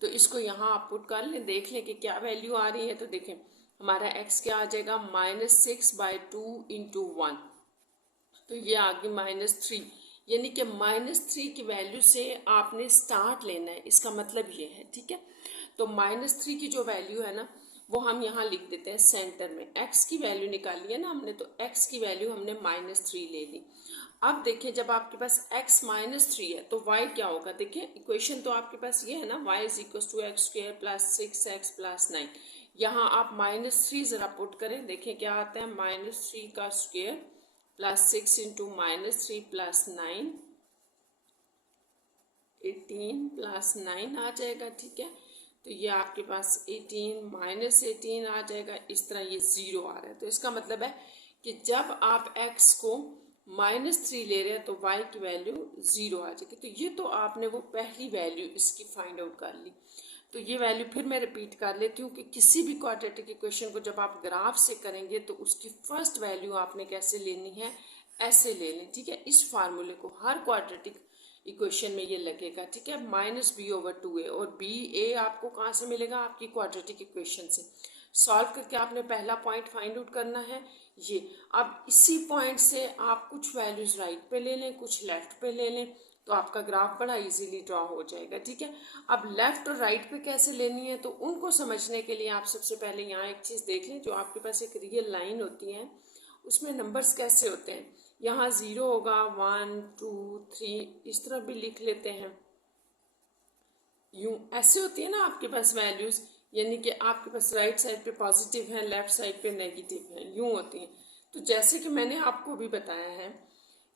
तो इसको यहाँ आप पुट कर लें, देख लें कि क्या वैल्यू आ रही है। तो देखें हमारा x क्या आ जाएगा, -6/2 × 1, तो ये आ गई -3, यानी कि -3 की वैल्यू से आपने स्टार्ट लेना है, इसका मतलब ये है, ठीक है। तो -3 की जो वैल्यू है ना, वो हम यहाँ लिख देते हैं सेंटर में। x की वैल्यू निकाली है ना हमने, तो x की वैल्यू हमने -3 ले ली। अब देखिए जब आपके पास x -3 है तो y क्या होगा, देखिए इक्वेशन तो आपके पास ये है ना, y is equal to x² plus 6x plus 9। यहाँ आप -3 जरा पुट करें, देखें क्या आता है, -3 का square plus 6 into -3 plus 9, 18 plus 9 आ जाएगा। ठीक है, तो ये आपके पास 18 -18 आ जाएगा, इस तरह ये 0 आ रहा है। तो इसका मतलब है कि जब आप x को -3 ले रहे हैं तो y की वैल्यू 0 आ जाएगी। तो ये तो आपने वो पहली वैल्यू इसकी फाइंड आउट कर ली। तो ये वैल्यू फिर मैं रिपीट कर लेती हूँ कि किसी भी क्वाड्रेटिक इक्वेशन को जब आप ग्राफ से करेंगे तो उसकी फर्स्ट वैल्यू आपने कैसे लेनी है, ऐसे ले लें। ठीक है, इस फार्मूले को हर क्वाड्रेटिक इक्वेशन में ये लगेगा। ठीक है, -b/2a, और ba आपको कहाँ से मिलेगा, आपकी क्वाड्रेटिक इक्वेशन से। सॉल्व करके आपने पहला पॉइंट फाइंड आउट करना है ये। अब इसी पॉइंट से आप कुछ वैल्यूज राइट पे ले लें, कुछ लेफ्ट पे ले लें, तो आपका ग्राफ बड़ा इजीली ड्रॉ हो जाएगा। ठीक है, अब लेफ्ट और राइट पे कैसे लेनी है, तो उनको समझने के लिए आप सबसे पहले यहाँ एक चीज़ देख लें। जो आपके पास एक रियल लाइन होती है उसमें नंबर्स कैसे होते हैं, यहाँ 0 होगा, 1 2 3 इस तरह भी लिख लेते हैं, यूं ऐसे होती है ना आपके पास वैल्यूज, यानी कि आपके पास राइट साइड पे पॉजिटिव है, लेफ्ट साइड पे नेगेटिव है, यूं होती हैं। तो जैसे कि मैंने आपको भी बताया है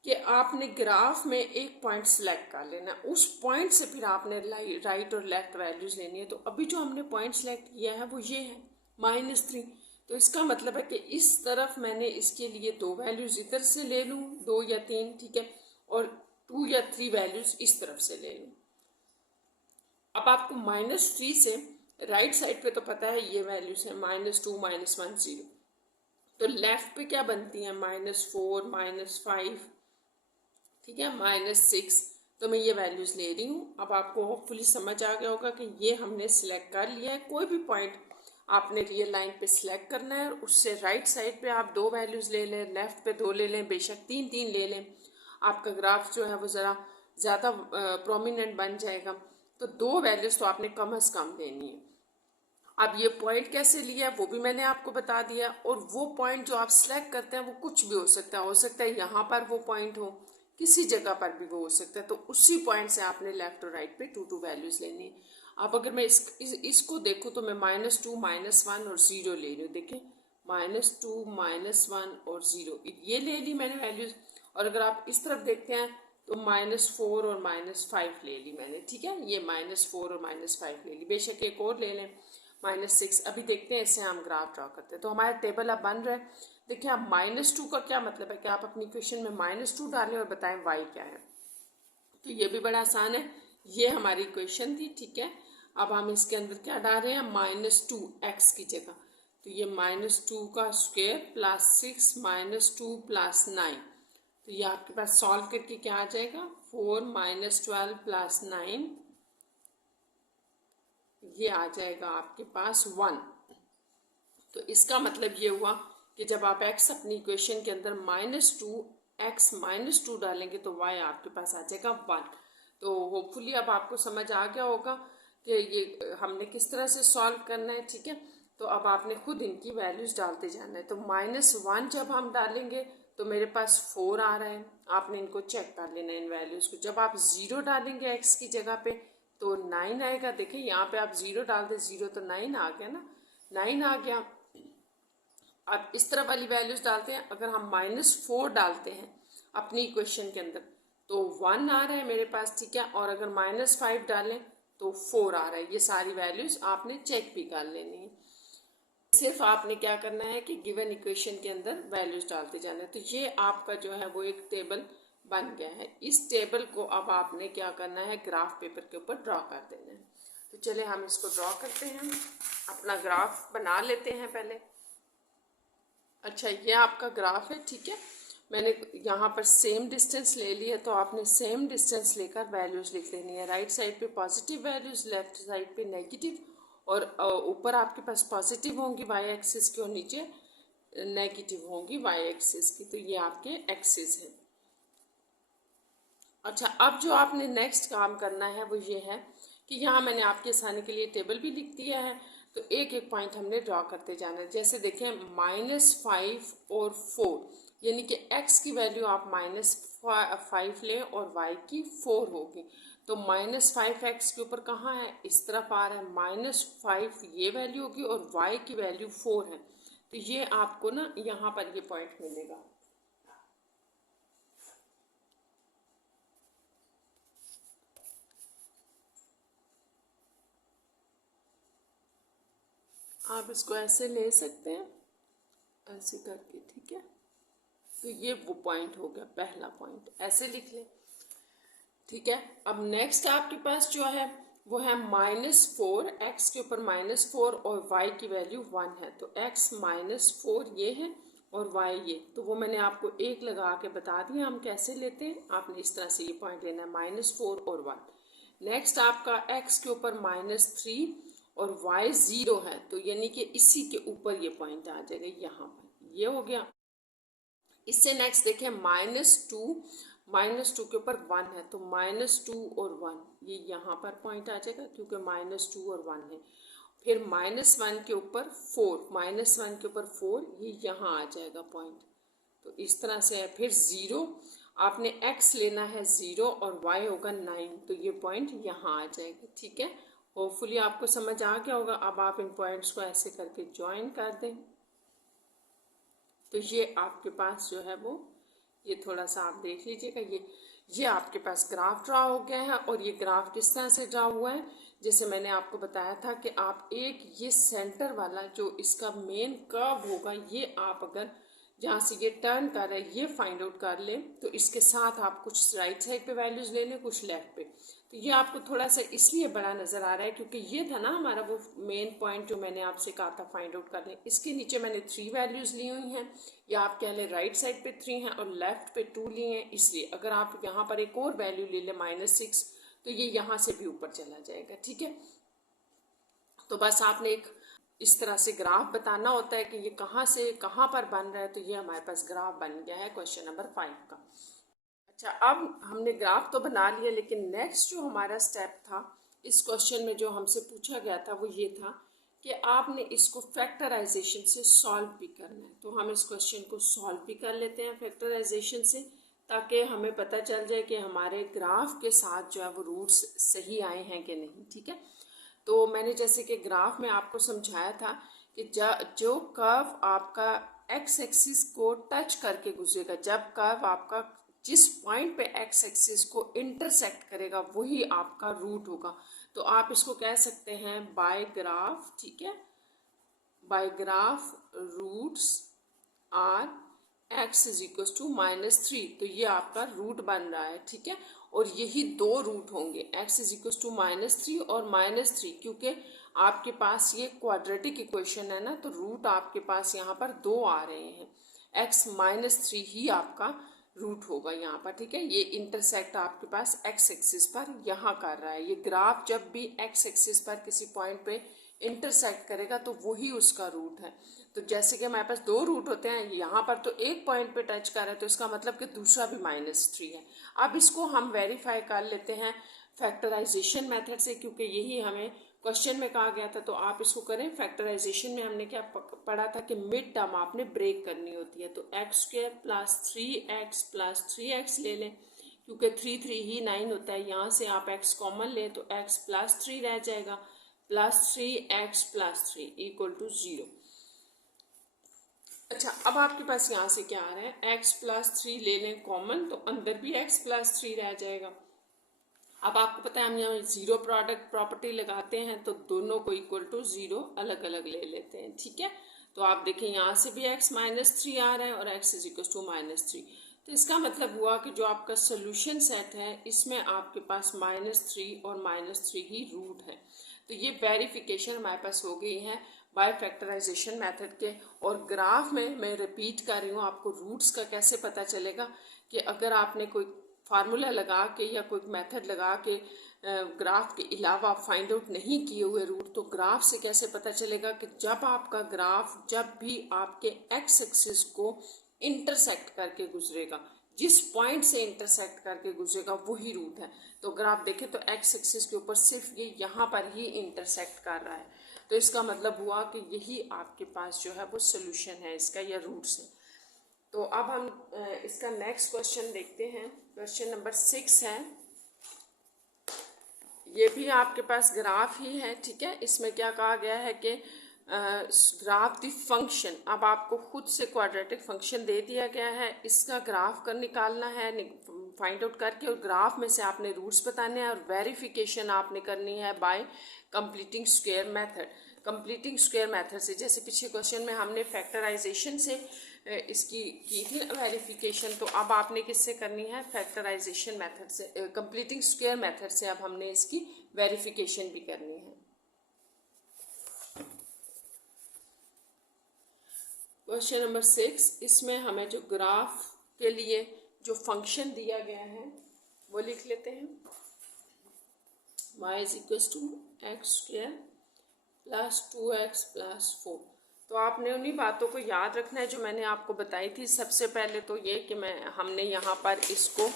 कि आपने ग्राफ में एक पॉइंट सेलेक्ट कर लेना, उस पॉइंट से फिर आपने राइट और लेफ्ट वैल्यूज लेनी है। तो अभी जो हमने पॉइंट सेलेक्ट किया है वो ये है -3। तो इसका मतलब है कि इस तरफ मैंने इसके लिए 2 वैल्यूज इधर से ले लूँ, 2 या 3, ठीक है, और 2 या 3 वैल्यूज इस तरफ से ले लूँ। अब आपको -3 से राइट साइड पे तो पता है ये वैल्यूज है, -2 -1 0। तो लेफ्ट पे क्या बनती है, -4 -5, ठीक है, -6। तो मैं ये वैल्यूज ले रही हूँ। अब आपको होपफुली समझ आ गया होगा कि ये हमने सिलेक्ट कर लिया है। कोई भी पॉइंट आपने रियल लाइन पे सिलेक्ट करना है, उससे राइट साइड पे आप 2 वैल्यूज ले लें, लेफ्ट पे 2 ले लें, बेशक 3 ले लें, आपका ग्राफ जो है वो ज़रा ज़्यादा प्रोमिनेंट बन जाएगा। तो 2 वैल्यूज तो आपने कम से कम लेनी है। अब ये पॉइंट कैसे लिया है वो भी मैंने आपको बता दिया, और वो पॉइंट जो आप सिलेक्ट करते हैं वो कुछ भी हो सकता है यहाँ पर वो पॉइंट हो, किसी जगह पर भी वो हो सकता है। तो उसी पॉइंट से आपने लेफ्ट और राइट पे 2 वैल्यूज लेनी है। अब अगर मैं इसको देखूँ तो मैं -2 -1 और 0 ले रही हूँ। देखें, -2 -1 और 0 ये ले ली मैंने वैल्यूज। और अगर आप इस तरफ देखते हैं तो -4 और -5 ले ली मैंने। ठीक है, ये -4 और -5 ले ली, बेशक एक और ले लें, -6। अभी देखते हैं इससे हम ग्राफ ड्रॉ करते हैं। तो हमारा टेबल अब बन रहा है। देखिए, अब -2 का क्या मतलब है कि आप अपनी क्वेश्चन में -2 डालें और बताएं y क्या है। तो ये भी बड़ा आसान है, ये हमारी क्वेश्चन थी। ठीक है, अब हम इसके अंदर क्या डाल रहे हैं, -2 x की जगह। तो ये -2 का स्क्वायर प्लस 6 -2 प्लस 9। तो ये आपके पास सॉल्व करके क्या आ जाएगा, 4 -12 प्लस 9, ये आ जाएगा आपके पास 1। तो इसका मतलब ये हुआ कि जब आप x अपनी इक्वेशन के अंदर -2x -2 डालेंगे तो y आपके पास आ जाएगा 1। तो होपफुली अब आपको समझ आ गया होगा कि ये हमने किस तरह से सॉल्व करना है। ठीक है, तो अब आपने खुद इनकी वैल्यूज डालते जाना है। तो -1 जब हम डालेंगे तो मेरे पास 4 आ रहा है, आपने इनको चेक कर लेना इन वैल्यूज़ को। जब आप 0 डालेंगे x की जगह पे तो 9 आएगा। देखिए यहाँ पे आप 0 डाल दें, 0 तो 9 आ गया ना, 9 आ गया। अब इस तरह वाली वैल्यूज डालते हैं। अगर हम -4 डालते हैं अपनी इक्वेशन के अंदर तो 1 आ रहा है मेरे पास। ठीक है, और अगर -5 डालें तो 4 आ रहा है। ये सारी वैल्यूज आपने चेक भी कर लेनी है। सिर्फ आपने क्या करना है कि गिवन इक्वेशन के अंदर वैल्यूज डालते जाना है। तो ये आपका जो है वो एक टेबल बन गया है। इस टेबल को अब आपने क्या करना है, ग्राफ पेपर के ऊपर ड्रॉ कर देना है। तो चले हम इसको ड्रॉ करते हैं, अपना ग्राफ बना लेते हैं पहले। अच्छा, ये आपका ग्राफ है। ठीक है, मैंने यहाँ पर सेम डिस्टेंस ले लिया, तो आपने सेम डिस्टेंस लेकर वैल्यूज लिख लेनी है। राइट साइड पे पॉजिटिव वैल्यूज, लेफ्ट साइड पे नेगेटिव, और ऊपर आपके पास पॉजिटिव होंगी y एक्सिस की और नीचे नेगेटिव होंगी y एक्सिस की। तो ये आपके एक्सिस है। अच्छा, अब जो आपने नेक्स्ट काम करना है वो ये है कि यहाँ मैंने आपके आसानी के लिए टेबल भी लिख दिया है। तो एक एक पॉइंट हमने ड्रॉ करते जाना है। जैसे देखें -5 और 4, यानी कि x की वैल्यू आप -5 लें और y की 4 होगी। तो -5x के ऊपर कहाँ है, इस तरफ आ रहा है, -5 ये वैल्यू होगी और y की वैल्यू 4 है। तो ये आपको ना यहाँ पर ये पॉइंट मिलेगा। आप इसको ऐसे ले सकते हैं, ऐसे करके, ठीक है। तो ये वो पॉइंट हो गया, पहला पॉइंट, ऐसे लिख लें, ठीक है। अब नेक्स्ट आपके पास जो है वो है -4, x के ऊपर -4 और y की वैल्यू 1 है। तो x -4 ये है और y ये, तो वो मैंने आपको एक लगा के बता दिया हम कैसे लेते हैं। आपने इस तरह से ये पॉइंट लेना है, -4 और 1। नेक्स्ट आपका x के ऊपर -3 और y 0 है, तो यानी कि इसी के ऊपर ये पॉइंट आ जाएगा, यहाँ पर ये हो गया। इससे नेक्स्ट देखें -2 के ऊपर 1 है, तो -2 और 1 ये यहाँ पर पॉइंट आ जाएगा क्योंकि -2 और 1 है। फिर -1 के ऊपर 4 ये यहाँ आ जाएगा पॉइंट। तो इस तरह से है। फिर 0 आपने x लेना है 0 और y होगा 9, तो ये पॉइंट यहाँ आ जाएगा, ठीक है। होपफुली आपको समझ आ गया होगा। अब आप इन पॉइंट्स को ऐसे करके ज्वाइन कर दें, तो ये आपके पास जो है वो, ये थोड़ा सा आप देख लीजिएगा, ये आपके पास ग्राफ ड्रा हो गया है। और ये ग्राफ किस तरह से ड्रा हुआ है, जैसे मैंने आपको बताया था कि आप एक ये सेंटर वाला जो इसका मेन कर्व होगा, ये आप अगर जहाँ से ये टर्न कर रहा है ये फाइंड आउट कर लें, तो इसके साथ आप कुछ राइट साइड पे वैल्यूज ले लें, कुछ लेफ्ट पे। तो ये आपको थोड़ा सा इसलिए बड़ा नज़र आ रहा है क्योंकि ये था ना हमारा वो मेन पॉइंट जो मैंने आपसे कहा था फाइंड आउट कर लें। इसके नीचे मैंने 3 वैल्यूज़ ली हुई हैं, या आप कह लें राइट साइड पे 3 हैं और लेफ्ट पे 2 लिए हैं। इसलिए अगर आप यहाँ पर एक और वैल्यू ले लें -6, तो ये यहाँ से भी ऊपर चला जाएगा, ठीक है। तो बस आपने एक इस तरह से ग्राफ बताना होता है कि ये कहाँ से कहाँ पर बन रहा है। तो ये हमारे पास ग्राफ बन गया है क्वेश्चन नंबर 5 का। अच्छा, अब हमने ग्राफ तो बना लिया, लेकिन नेक्स्ट जो हमारा स्टेप था इस क्वेश्चन में जो हमसे पूछा गया था वो ये था कि आपने इसको फैक्टराइजेशन से सॉल्व भी करना है। तो हम इस क्वेश्चन को सॉल्व भी कर लेते हैं फैक्टराइजेशन से, ताकि हमें पता चल जाए कि हमारे ग्राफ के साथ जो है वो रूट्स सही आए हैं कि नहीं, ठीक है। तो मैंने जैसे कि ग्राफ में आपको समझाया था कि जो कर्व आपका एक्स एक्सिस को टच करके गुजरेगा, जब कर्व आपका जिस पॉइंट पे एक्स एक्सिस को इंटरसेक्ट करेगा वही आपका रूट होगा। तो आप इसको कह सकते हैं बाय ग्राफ, ठीक है, by graph roots are x is equal to -3। तो ये आपका रूट बन रहा है, ठीक है। और यही दो रूट होंगे, x इज इक्वल टू -3 और -3, क्योंकि आपके पास ये क्वाड्रेटिक इक्वेशन है ना, तो रूट आपके पास यहाँ पर 2 आ रहे हैं। x -3 ही आपका रूट होगा यहाँ पर, ठीक है। ये इंटरसेक्ट आपके पास x एक्सिस पर यहाँ कर रहा है। ये ग्राफ जब भी x एक्सिस पर किसी पॉइंट पे इंटरसेक्ट करेगा तो वही उसका रूट है। तो जैसे कि हमारे पास 2 रूट होते हैं, यहाँ पर तो एक पॉइंट पे टच कर रहा है, तो इसका मतलब कि दूसरा भी -3 है। अब इसको हम वेरीफाई कर लेते हैं फैक्टराइजेशन मेथड से, क्योंकि यही हमें क्वेश्चन में कहा गया था। तो आप इसको करें। फैक्टराइजेशन में हमने क्या पढ़ा था कि मिड टर्म आपने ब्रेक करनी होती है। तो x² + 3x + 3x ले लें, क्योंकि 3 ही 9 होता है। यहाँ से आप x कॉमन लें तो x + 3 रह जाएगा, +3x + 3 = 0। अच्छा, अब आपके पास यहाँ से क्या आ रहा है, x + 3 ले लें कॉमन, तो अंदर भी x + 3 रह जाएगा। अब आपको पता है हम यहाँ 0 प्रोडक्ट प्रॉपर्टी लगाते हैं, तो दोनों को = 0 अलग अलग ले लेते हैं, ठीक है। तो आप देखें यहाँ से भी x -3 आ रहा है और x इज इक्वल टू -3। तो इसका मतलब हुआ कि जो आपका सोल्यूशन सेट है इसमें आपके पास -3 और -3 ही रूट है। तो ये वेरिफिकेशन हमारे पास हो गई है बाय फैक्टराइजेशन मेथड के। और ग्राफ में मैं रिपीट कर रही हूँ, आपको रूट्स का कैसे पता चलेगा कि अगर आपने कोई फार्मूला लगा के या कोई मेथड लगा के ग्राफ के अलावा फाइंड आउट नहीं किए हुए रूट, तो ग्राफ से कैसे पता चलेगा कि जब आपका ग्राफ जब भी आपके एक्स एक्सिस को इंटरसेक्ट करके गुजरेगा, जिस पॉइंट से इंटरसेक्ट करके गुजरेगा वही रूट है। तो अगर आप देखें तो एक्स एक्सिस के ऊपर सिर्फ ये यहाँ पर ही इंटरसेक्ट कर रहा है। तो तो इसका मतलब हुआ कि यही आपके पास जो है वो सोल्यूशन है इसका, या रूट्स है। तो अब हम इसका नेक्स्ट क्वेश्चन देखते हैं। क्वेश्चन नंबर 6 है, ये भी आपके पास ग्राफ ही है, ठीक है। इसमें क्या कहा गया है कि ग्राफ द फंक्शन, अब आपको खुद से क्वाड्रेटिक फंक्शन दे दिया गया है, इसका ग्राफ कर निकालना है फाइंड आउट करके, और ग्राफ में से आपने रूट्स बताने हैं और वेरिफिकेशन आपने करनी है bye completing square method. Completing square method से, जैसे पिछले क्वेश्चन में हमने फैक्टराइजेशन से इसकी की थी वेरिफिकेशन, तो अब आपने किससे करनी है, फैक्टराइजेशन मेथड से, कंप्लीटिंग स्क्वायर मेथड से अब हमने इसकी वेरिफिकेशन भी करनी है। क्वेश्चन नंबर 6, इसमें हमें जो ग्राफ के लिए जो फंक्शन दिया गया है वो लिख लेते हैं। y is equal to X square plus 2x plus 4। तो आपने उन्हीं बातों को याद रखना है जो मैंने आपको बताई थी। सबसे पहले तो ये कि हमने यहाँ पर इसको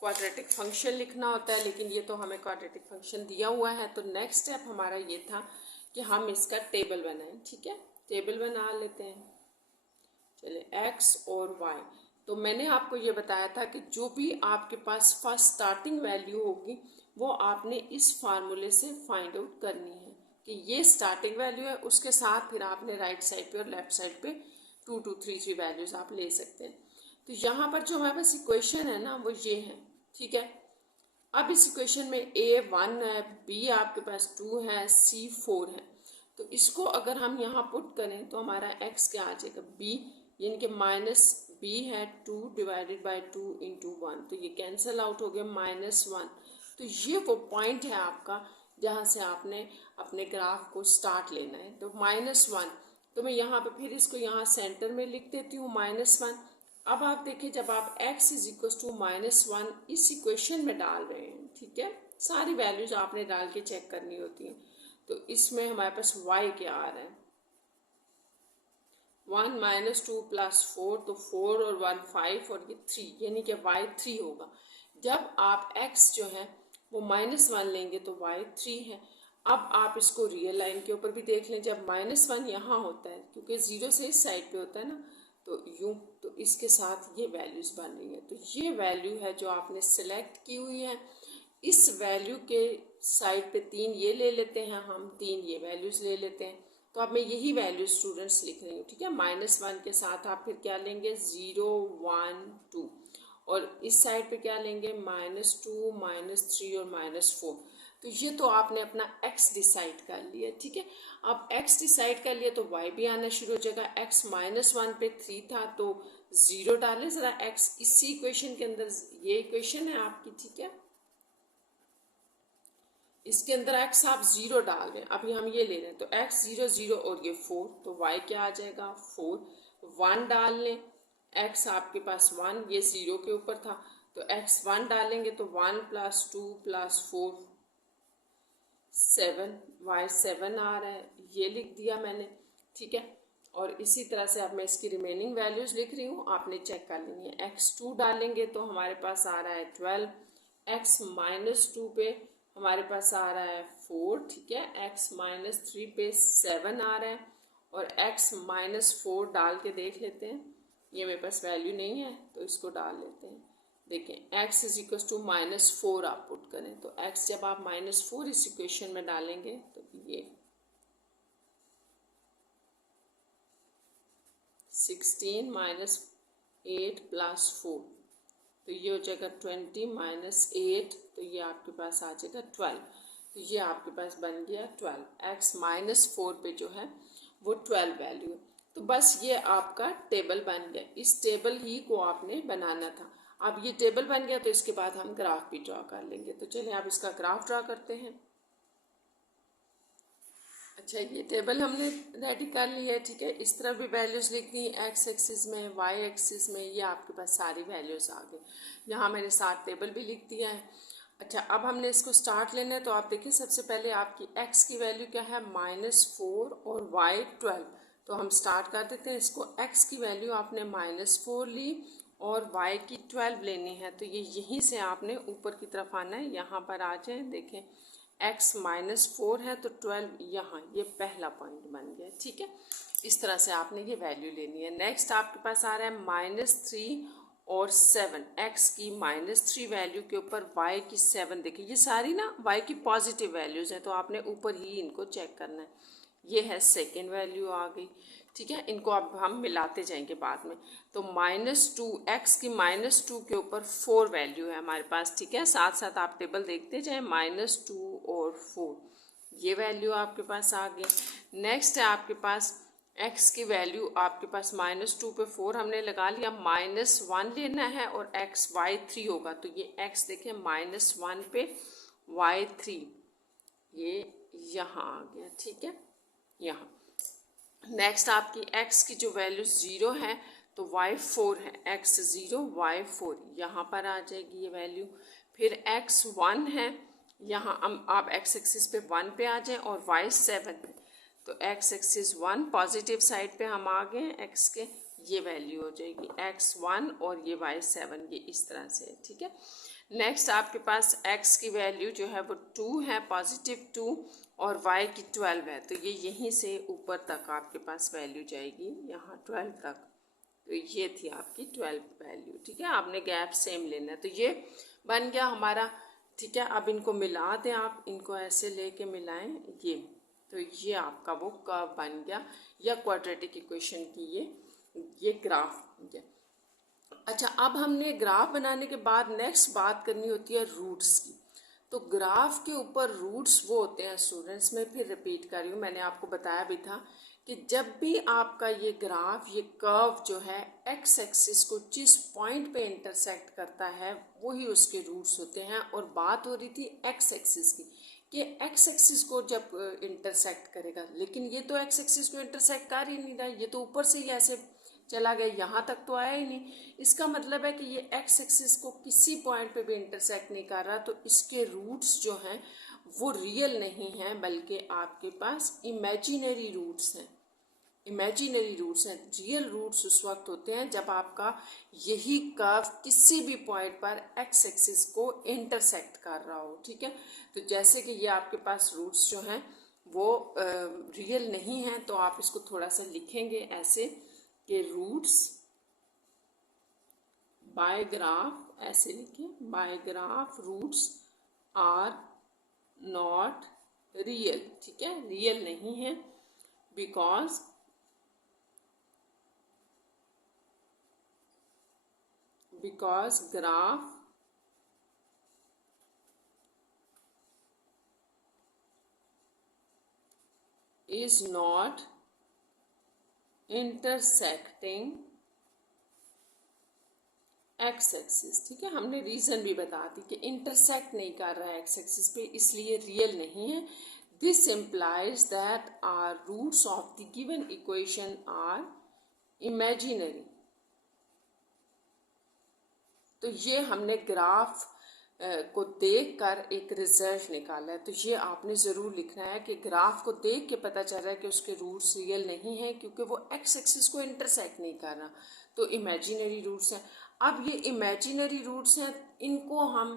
क्वाड्रेटिक फंक्शन लिखना होता है, लेकिन ये तो हमें क्वाड्रेटिक फंक्शन दिया हुआ है। तो नेक्स्ट स्टेप हमारा ये था कि हम इसका टेबल बनाएं, ठीक है। टेबल बना लेते हैं, चलिए x और y। तो मैंने आपको ये बताया था कि जो भी आपके पास फर्स्ट स्टार्टिंग वैल्यू होगी वो आपने इस फार्मूले से फाइंड आउट करनी है कि ये स्टार्टिंग वैल्यू है, उसके साथ फिर आपने राइट साइड पे और लेफ्ट साइड पे 2 2 3 3 वैल्यूज आप ले सकते हैं। तो यहाँ पर जो हमारे पास इक्वेशन है ना वो ये है, ठीक है। अब इस इक्वेशन में a 1 है, b आपके पास 2 है, c 4 है। तो इसको अगर हम यहाँ पुट करें तो हमारा x क्या आ जाएगा, b, यानी कि माइनस b है 2 डिवाइडेड बाई 2 इंटू 1, तो ये कैंसिल आउट हो गया -1। तो ये वो पॉइंट है आपका जहाँ से आपने अपने ग्राफ को स्टार्ट लेना है। तो -1, तो मैं यहाँ पे फिर इसको यहाँ सेंटर में लिख देती हूँ -1। अब आप देखिए जब आप x इज इक्वल टू -1 इस इक्वेशन में डाल रहे हैं, ठीक है, सारी वैल्यूज आपने डाल के चेक करनी होती है। तो इसमें हमारे पास y क्या आ रहा है, 1 माइनस 2 प्लस 4, तो 4 और 1 5 और ये 3, यानी कि y 3 होगा। जब आप x जो है वो -1 लेंगे तो y 3 है। अब आप इसको रियल लाइन के ऊपर भी देख लें, जब -1 यहाँ होता है क्योंकि 0 से इस साइड पे होता है ना, तो यूँ, तो इसके साथ ये वैल्यूज बन रही है। तो ये वैल्यू है जो आपने सेलेक्ट की हुई है। इस वैल्यू के साइड पे 3 ये ले लेते हैं हम, 3 ये वैल्यूज ले लेते हैं। तो अब मैं यही वैल्यू स्टूडेंट्स लिख रही हूँ, ठीक है। -1 के साथ आप फिर क्या लेंगे, 0 1 2, और इस साइड पे क्या लेंगे, -2 -3 और -4। तो ये तो आपने अपना x डिसाइड कर लिया, ठीक है। अब x डिसाइड कर लिया तो y भी आना शुरू हो जाएगा। x -1 पे 3 था तो 0 डालें ज़रा x इसी इक्वेशन के अंदर, ये इक्वेशन है आपकी, ठीक है। इसके अंदर x आप 0 डाल रहे हैं, अभी हम ये ले रहे हैं, तो x 0 0 और ये 4, तो y क्या आ जाएगा 4। 1 डाल लें, x आपके पास 1, ये 0 के ऊपर था, तो x 1 डालेंगे तो 1 + 2 + 4 7, y 7 आ रहा है, ये लिख दिया मैंने, ठीक है। और इसी तरह से अब मैं इसकी रिमेनिंग वैल्यूज लिख रही हूँ, आपने चेक कर लेनी है। x 2 डालेंगे तो हमारे पास आ रहा है 12, x -2 पे हमारे पास आ रहा है 4, ठीक है। x -3 पे 7 आ रहा है, और x -4 डाल के देख लेते हैं, ये मेरे पास वैल्यू नहीं है तो इसको डाल लेते हैं। देखें x इज इक्वल टू -4 आप पुट करें, तो x जब आप -4 इस इक्वेशन में डालेंगे तो ये 16 -8 + 4, तो ये हो जाएगा 20 - 8, तो ये आपके पास आ जाएगा 12। तो ये आपके पास बन गया 12, x -4 पे जो है वो 12 वैल्यू है। तो बस ये आपका टेबल बन गया, इस टेबल ही को आपने बनाना था। अब ये टेबल बन गया तो इसके बाद हम ग्राफ भी ड्रा कर लेंगे। तो चलिए आप इसका ग्राफ ड्रा करते हैं। अच्छा, ये टेबल हमने रेडी कर लिया है, ठीक है। इस तरफ भी वैल्यूज़ लिख दी, x एक्सिस में, y एक्सिस में, ये आपके पास सारी वैल्यूज़ आ गई। यहाँ मैंने साथ टेबल भी लिख दिया है। अच्छा, अब हमने इसको स्टार्ट लेना है, तो आप देखिए सबसे पहले आपकी x की वैल्यू क्या है, -4 और y 12। तो हम स्टार्ट कर देते हैं इसको। x की वैल्यू आपने -4 ली और y की 12 लेनी है, तो ये यहीं से आपने ऊपर की तरफ आना है। यहाँ पर आ जाए, देखें x -4 है तो 12 यहाँ, ये पहला पॉइंट बन गया। ठीक है, इस तरह से आपने ये वैल्यू लेनी है। नेक्स्ट आपके पास आ रहा है -3 और 7, x की -3 वैल्यू के ऊपर y की 7। देखिए ये सारी ना y की पॉजिटिव वैल्यूज़ हैं, तो आपने ऊपर ही इनको चेक करना है। ये है सेकेंड वैल्यू आ गई। ठीक है, इनको अब हम मिलाते जाएंगे बाद में। तो -2, x की -2 के ऊपर 4 वैल्यू है हमारे पास। ठीक है, साथ साथ आप टेबल देखते जाएं, -2 और 4, ये वैल्यू आपके पास आ गई। नेक्स्ट है आपके पास x की वैल्यू, आपके पास -2 पे 4 हमने लगा लिया, -1 लेना है और x y3 होगा, तो ये x देखें -1 पे y3, ये यहाँ आ गया। ठीक है, यहाँ नेक्स्ट आपकी x की जो वैल्यू 0 है तो y4 है, x 0 y4 यहाँ पर आ जाएगी ये वैल्यू। फिर x 1 है, यहाँ हम आप x एक्सिस पे 1 पे आ जाएं और y 7 पे, तो x एक्सिस 1 पॉजिटिव साइड पे हम आ गए x के, ये वैल्यू हो जाएगी x 1 और ये y 7, ये इस तरह से है। ठीक है, नेक्स्ट आपके पास x की वैल्यू जो है वो 2 है, +2, और y की 12 है, तो ये यहीं से ऊपर तक आपके पास वैल्यू जाएगी, यहाँ 12 तक, तो ये थी आपकी 12 वैल्यू। ठीक है, आपने गैप सेम लेना है, तो ये बन गया हमारा। ठीक है, अब इनको मिला दें, आप इनको ऐसे लेके मिलाएं, ये तो ये आपका वो कर्व बन गया, या क्वाड्रेटिक इक्वेशन की ये ग्राफ बन गया। अच्छा, अब हमने ग्राफ बनाने के बाद नेक्स्ट बात करनी होती है रूट्स की। तो ग्राफ के ऊपर रूट्स वो होते हैं स्टूडेंट्स, में फिर रिपीट कर रही हूँ, मैंने आपको बताया भी था कि जब भी आपका ये ग्राफ, ये कर्व जो है एक्स एक्सिस को जिस पॉइंट पे इंटरसेक्ट करता है वही उसके रूट्स होते हैं। और बात हो रही थी एक्स एक्सिस की, कि एक्स एक्सिस को जब इंटरसेक्ट करेगा, लेकिन ये तो एक्स एक्सिस को इंटरसेक्ट कर ही नहीं रहा, ये तो ऊपर से ही ऐसे चला गया, यहाँ तक तो आया ही नहीं। इसका मतलब है कि ये एक्स एक्सिस को किसी पॉइंट पे भी इंटरसेक्ट नहीं कर रहा, तो इसके रूट्स जो हैं वो रियल नहीं हैं, बल्कि आपके पास इमेजिनरी रूट्स हैं। इमेजिनरी रूट्स हैं। रियल रूट्स उस वक्त होते हैं जब आपका यही कर्व किसी भी पॉइंट पर एक्स एक्सिस को इंटरसेक्ट कर रहा हो। ठीक है, तो जैसे कि ये आपके पास रूट्स जो हैं वो रियल नहीं हैं, तो आप इसको थोड़ा सा लिखेंगे ऐसे कि रूट्स बाय ग्राफ, ऐसे लिखिए, by graph roots are not real. ठीक है, रियल नहीं है, because graph is not intersecting X axis. ठीक है, हमने रीज़न भी बता दी कि इंटरसेक्ट नहीं कर रहा है एक्स एक्सिस पे, इसलिए रियल नहीं है। This implies that are roots of the given equation are imaginary. तो ये हमने ग्राफ को देखकर एक रिजल्ट निकाला है, तो ये आपने ज़रूर लिखना है कि ग्राफ को देख के पता चल रहा है कि उसके रूट्स रियल नहीं है, क्योंकि वो एक्स एक्सिस को इंटरसेक्ट नहीं कर रहा, तो इमेजिनरी रूट्स हैं। अब ये इमेजिनरी रूट्स हैं, इनको हम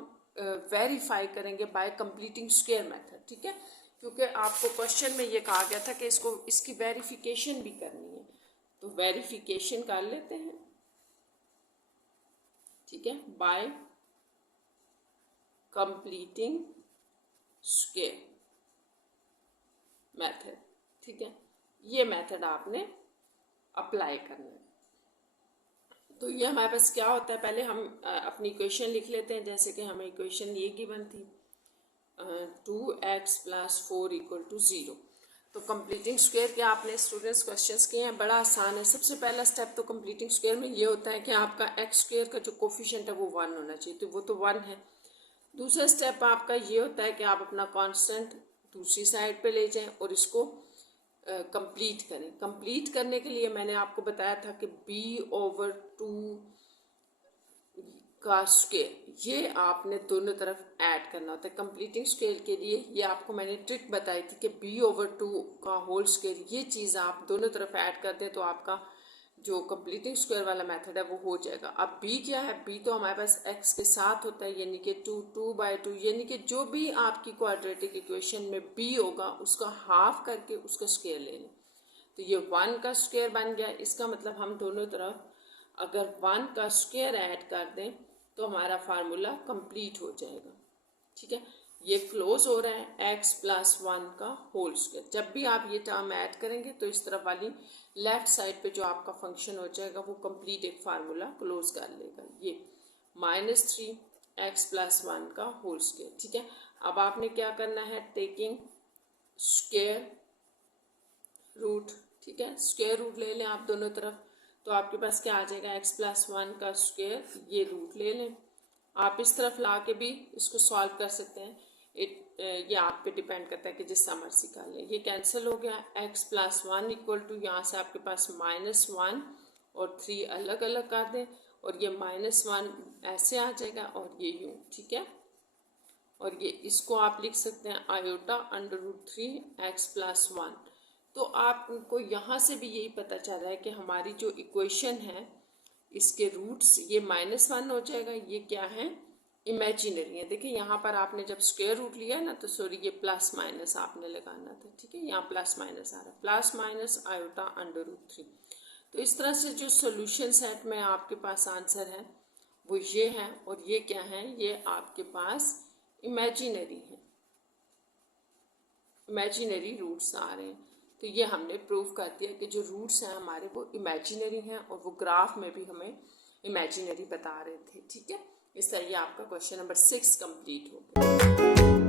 वेरीफाई करेंगे बाय कंप्लीटिंग स्क्वायर मेथड। ठीक है, क्योंकि आपको क्वेश्चन में ये कहा गया था कि इसकी वेरिफिकेशन भी करनी है, तो वेरिफिकेशन कर लेते हैं। ठीक है, बाय कंप्लीटिंग स्क्वायर मेथड। ठीक है, ये मेथड आपने अप्लाई करना है। तो ये हमारे पास क्या होता है, पहले हम अपनी इक्वेशन लिख लेते हैं। जैसे कि हमें इक्वेशन ये गिवन थी 2x + 4 = 0। तो कंप्लीटिंग स्क्वायर के आपने स्टूडेंट्स क्वेश्चंस किए हैं, बड़ा आसान है। सबसे पहला स्टेप तो कंप्लीटिंग स्क्वायर में ये होता है कि आपका एक्स स्क्वायर का जो कोफिशिएंट है वो 1 होना चाहिए, तो वो तो 1 है। दूसरा स्टेप आपका ये होता है कि आप अपना कांस्टेंट दूसरी साइड पे ले जाएं और इसको कंप्लीट करें। कंप्लीट करने के लिए मैंने आपको बताया था कि b/2 का स्क्वायर, ये आपने दोनों तरफ ऐड करना होता है। कंप्लीटिंग स्क्वायर के लिए ये आपको मैंने ट्रिक बताई थी कि b/2 का होल स्क्वायर, ये चीज़ आप दोनों तरफ ऐड कर दें तो आपका जो कंप्लीटिंग स्क्वायर वाला मेथड है वो हो जाएगा। अब b क्या है, b तो हमारे पास x के साथ होता है, यानी कि 2/2, यानी कि जो भी आपकी क्वाड्रेटिक इक्वेशन में b होगा उसका हाफ करके उसका स्क्वायर ले लें। तो ये 1 का स्क्वायर बन गया। इसका मतलब हम दोनों तरफ अगर 1 का स्क्वायर ऐड कर दें तो हमारा फार्मूला कंप्लीट हो जाएगा। ठीक है, ये क्लोज हो रहा है x प्लस 1 का होल स्क्वायर। जब भी आप ये टर्म ऐड करेंगे तो इस तरफ वाली लेफ्ट साइड पे जो आपका फंक्शन हो जाएगा वो कंप्लीट एक फार्मूला क्लोज कर लेगा। ये -3x प्लस 1 का होल स्क्वायर। ठीक है, अब आपने क्या करना है, टेकिंग स्क्वायर रूट। ठीक है, स्क्वायर रूट ले लें आप दोनों तरफ, तो आपके पास क्या आ जाएगा, x प्लस 1 का स्क्वायर, ये रूट ले लें। आप इस तरफ ला के भी इसको सॉल्व कर सकते हैं। ये आप पे डिपेंड करता है कि जिसका मर्जी कर लें। ये कैंसिल हो गया, x प्लस 1 इक्वल टू यहाँ से आपके पास -1 और 3 अलग अलग कर दें, और ये -1 ऐसे आ जाएगा और ये यूँ। ठीक है, और ये इसको आप लिख सकते हैं आयोटा √3x प्लस 1। तो आपको यहाँ से भी यही पता चल रहा है कि हमारी जो इक्वेशन है इसके रूट्स ये -1 हो जाएगा। ये क्या है, इमेजिनरी है। देखिए यहाँ पर आपने जब स्क्वायर रूट लिया ना तो सॉरी ये प्लस माइनस आपने लगाना था। ठीक है, यहाँ प्लस माइनस आ रहा है, प्लस माइनस आयोटा √3। तो इस तरह से जो सोल्यूशन सेट में आपके पास आंसर है वो ये है, और ये क्या है, ये आपके पास इमेजिनरी है, इमेजिनरी रूट्स आ रहे हैं। तो ये हमने प्रूव कर दिया कि जो रूट्स हैं हमारे वो इमेजिनरी हैं, और वो ग्राफ में भी हमें इमेजिनरी बता रहे थे। ठीक है, इस तरह ये आपका क्वेश्चन नंबर 6 कंप्लीट हो गया।